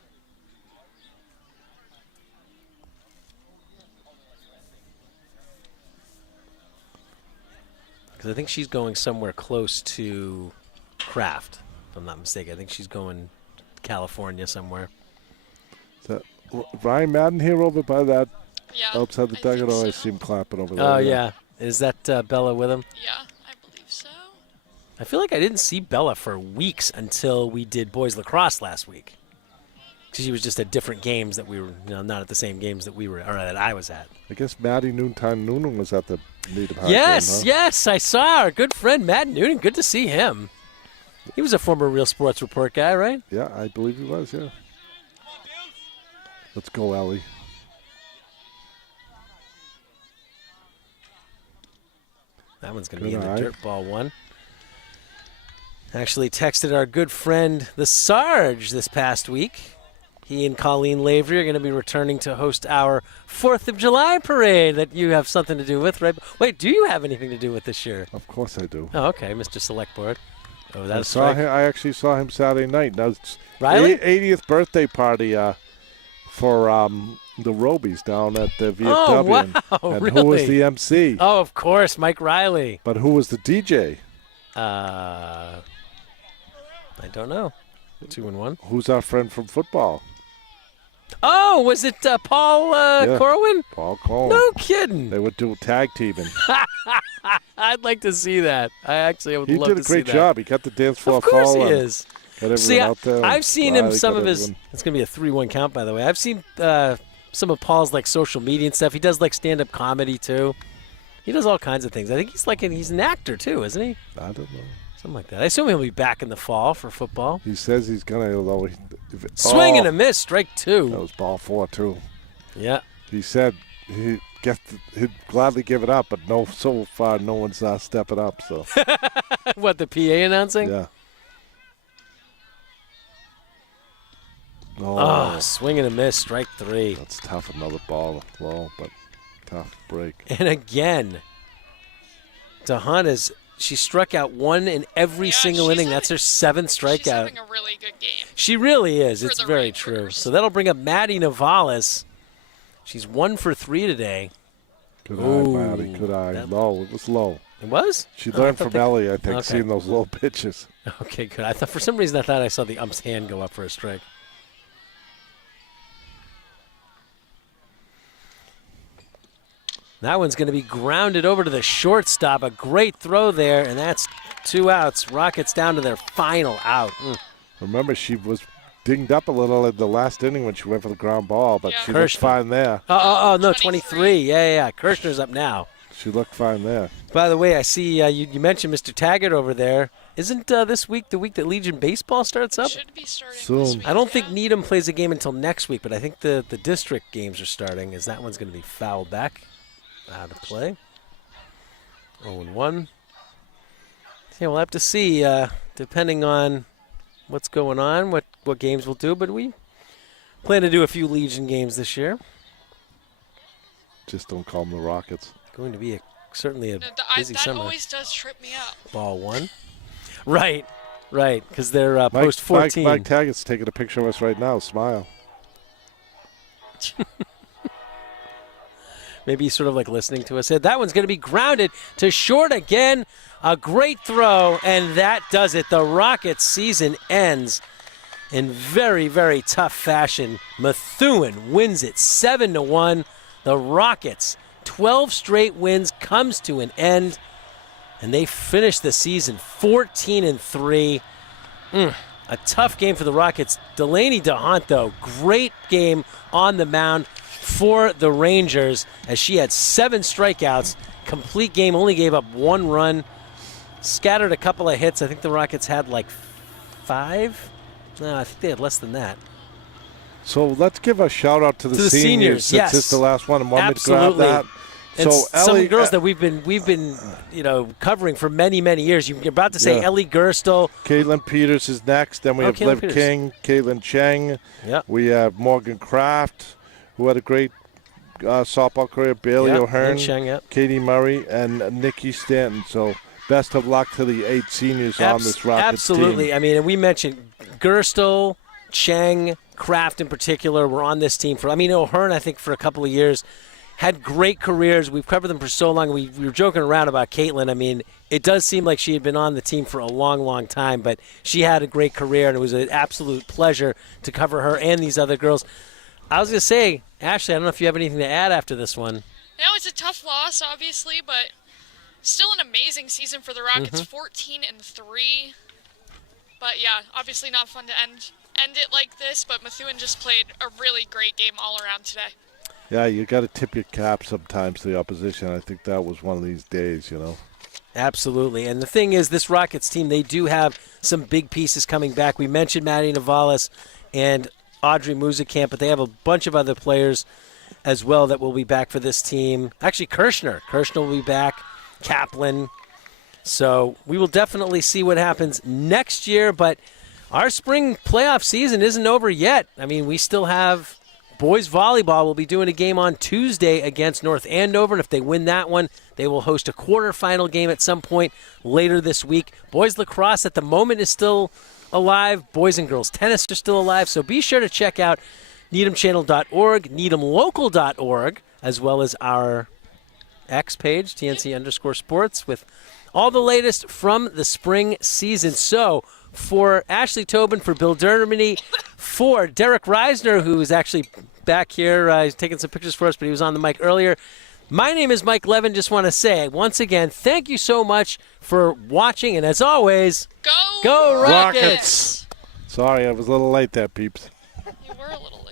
Because I think she's going somewhere close to Kraft, if I'm not mistaken. I think she's going California somewhere. Is that Ryan Madden here over by that Yeah. outside the I dugout? think Oh, I so. see him clapping over there. Oh, yeah. Is that Bella with him? Yeah, I believe so. I feel like I didn't see Bella for weeks until we did boys lacrosse last week. Because she was just at different games that we were, not at the same games that we were, or that I was at. I guess Maddie Noontime was at the Needham High Yes, game, huh? yes, I saw our good friend Matt Noonan. Good to see him. He was a former Real Sports Report guy, right? Yeah, I believe he was, yeah. Let's go, Ellie. That one's going to be Good in the eye. dirt ball one. Actually texted our good friend, the Sarge, this past week. He and Colleen Lavery are going to be returning to host our 4th of July parade that you have something to do with, right? Wait, do you have anything to do with this year? Of course I do. Oh, okay, Mr. Select Board. Oh, I that's saw him. I actually saw him Saturday night. Now it's Riley? 80th birthday party for the Robies down at the VFW. Oh, wow, and really? who was the MC? Oh, of course, Mike Riley. But who was the DJ? I don't know. 2-1. Who's our friend from football? Oh, was it Paul Yeah. Corwin? Paul Cohen. No kidding. They would do tag teaming. I'd like to see that. I would He love did to a see great that. job. He kept the dance floor Of course full he and is. got everyone See, out there. I've seen him Riley some got of his. everyone. It's gonna be a 3-1 count, by the way. I've seen some of Paul's like social media and stuff. He does like stand-up comedy too. He does all kinds of things. I think he's an actor too, isn't he? I don't know. Something like that. I assume he'll be back in the fall for football. He says he's going to, although Swing and a miss, strike That 2. was ball 4, too. Yeah. He said he'd gladly give it up, but so far no one's stepping up. So What, the PA announcing? yeah. Oh, swing and a miss, strike 3. That's tough. Another ball low, but tough break. And again, DeHaan she struck out 1 in every single inning. That's her 7th strikeout. She's having a really good game. She really is. For It's the very Rangers. true. So that'll bring up Maddie Navalis. She's 1 for 3 today. Good Ooh, eye, Maddie. Good eye. that- Low. It was low. It was? She Oh, I learned thought from they- Ellie, I think, Okay. seeing those low pitches. Okay, good. I thought for some reason I saw the ump's hand go up for a strike. That one's going to be grounded over to the shortstop. A great throw there, and that's 2 outs. Rockets down to their final out. Remember, she was dinged up a little in the last inning when she went for the ground ball, but Yeah. she looked Kirshner. fine there. Oh, no, 23. 23. Yeah. Kirshner's up now. She looked fine there. By the way, I see you mentioned Mr. Taggart over there. Isn't this week the week that Legion Baseball starts up? Should be starting Soon. this week. I don't think yeah. Needham plays a game until next week, but I think the district games are starting, as that one's going to be fouled back out of play. 0-1. Yeah, we'll have to see, depending on what's going on, what games we'll do, but we Plan to do a few Legion games this year. Just don't call them the Rockets. Going to be certainly a busy that summer. always does trip me up. Ball one. Right, because they're post 14. Mike Taggart's taking a picture of us right now. Smile. Maybe he's sort of like listening to us. That one's going to be grounded to short again. A great throw, and that does it. The Rockets season ends in very, very tough fashion. Methuen wins it 7-1. The Rockets, 12 straight wins, comes to an end, and they finish the season 14-3. A tough game for the Rockets. Delaney DeHunt, though, great game on the mound for the Rangers as she had 7 strikeouts. Complete game, only gave up 1 run. Scattered a couple of hits. I think the Rockets had like 5. No, I think they had less than that. So let's give a shout out to the seniors. Yes, it's the last one. And want absolutely. Me to grab that. And so some Ellie, girls that we've been covering for many, many years. You're about to say Ellie Gerstel. Caitlin Peters is next. Then we have Liv King, Caitlin Cheng. Yep. We have Morgan Kraft, who had a great softball career. Bailey O'Hearn, Cheng, Katie Murray, and Nikki Stanton. So best of luck to the 8 seniors on this Rockets absolutely. team. I mean, and we mentioned Gerstel, Cheng, Kraft in particular were on this team for. I mean, O'Hearn, I think, for a couple of years. Had great careers. We've covered them for so long. We were joking around about Caitlin. I mean, it does seem like she had been on the team for a long, long time, but she had a great career, and it was an absolute pleasure to cover her and these other girls. I was going to say, Ashley, I don't know if you have anything to add after this one. No, it's a tough loss, obviously, but still an amazing season for the Rockets, 14-3. But, yeah, obviously not fun to end it like this, but Methuen just played a really great game all around today. Yeah, you got to tip your cap sometimes to the opposition. I think that was one of these days, Absolutely. And the thing is, this Rockets team, they do have some big pieces coming back. We mentioned Maddie Navalis and Audrey Musakamp, but they have a bunch of other players as well that will be back for this team. Actually, Kirshner will be back, Kaplan. So we will definitely see what happens next year, but our spring playoff season isn't over yet. I mean, we still have boys volleyball. Will be doing a game on Tuesday against North Andover, and if they win that one, they will host a quarterfinal game at some point later this week. Boys lacrosse at the moment is still alive. Boys and girls tennis are still alive, so be sure to check out needhamchannel.org, needhamlocal.org, as well as our X page, TNC_sports, with all the latest from the spring season. So for Ashley Tobin, for Bill Dermody, for Derek Reisner, who is actually back here, he's taking some pictures for us, but he was on the mic earlier. My name is Mike Levin. Just want to say, once again, thank you so much for watching, and as always, Go Rockets! Sorry, I was a little late there, peeps. You were a little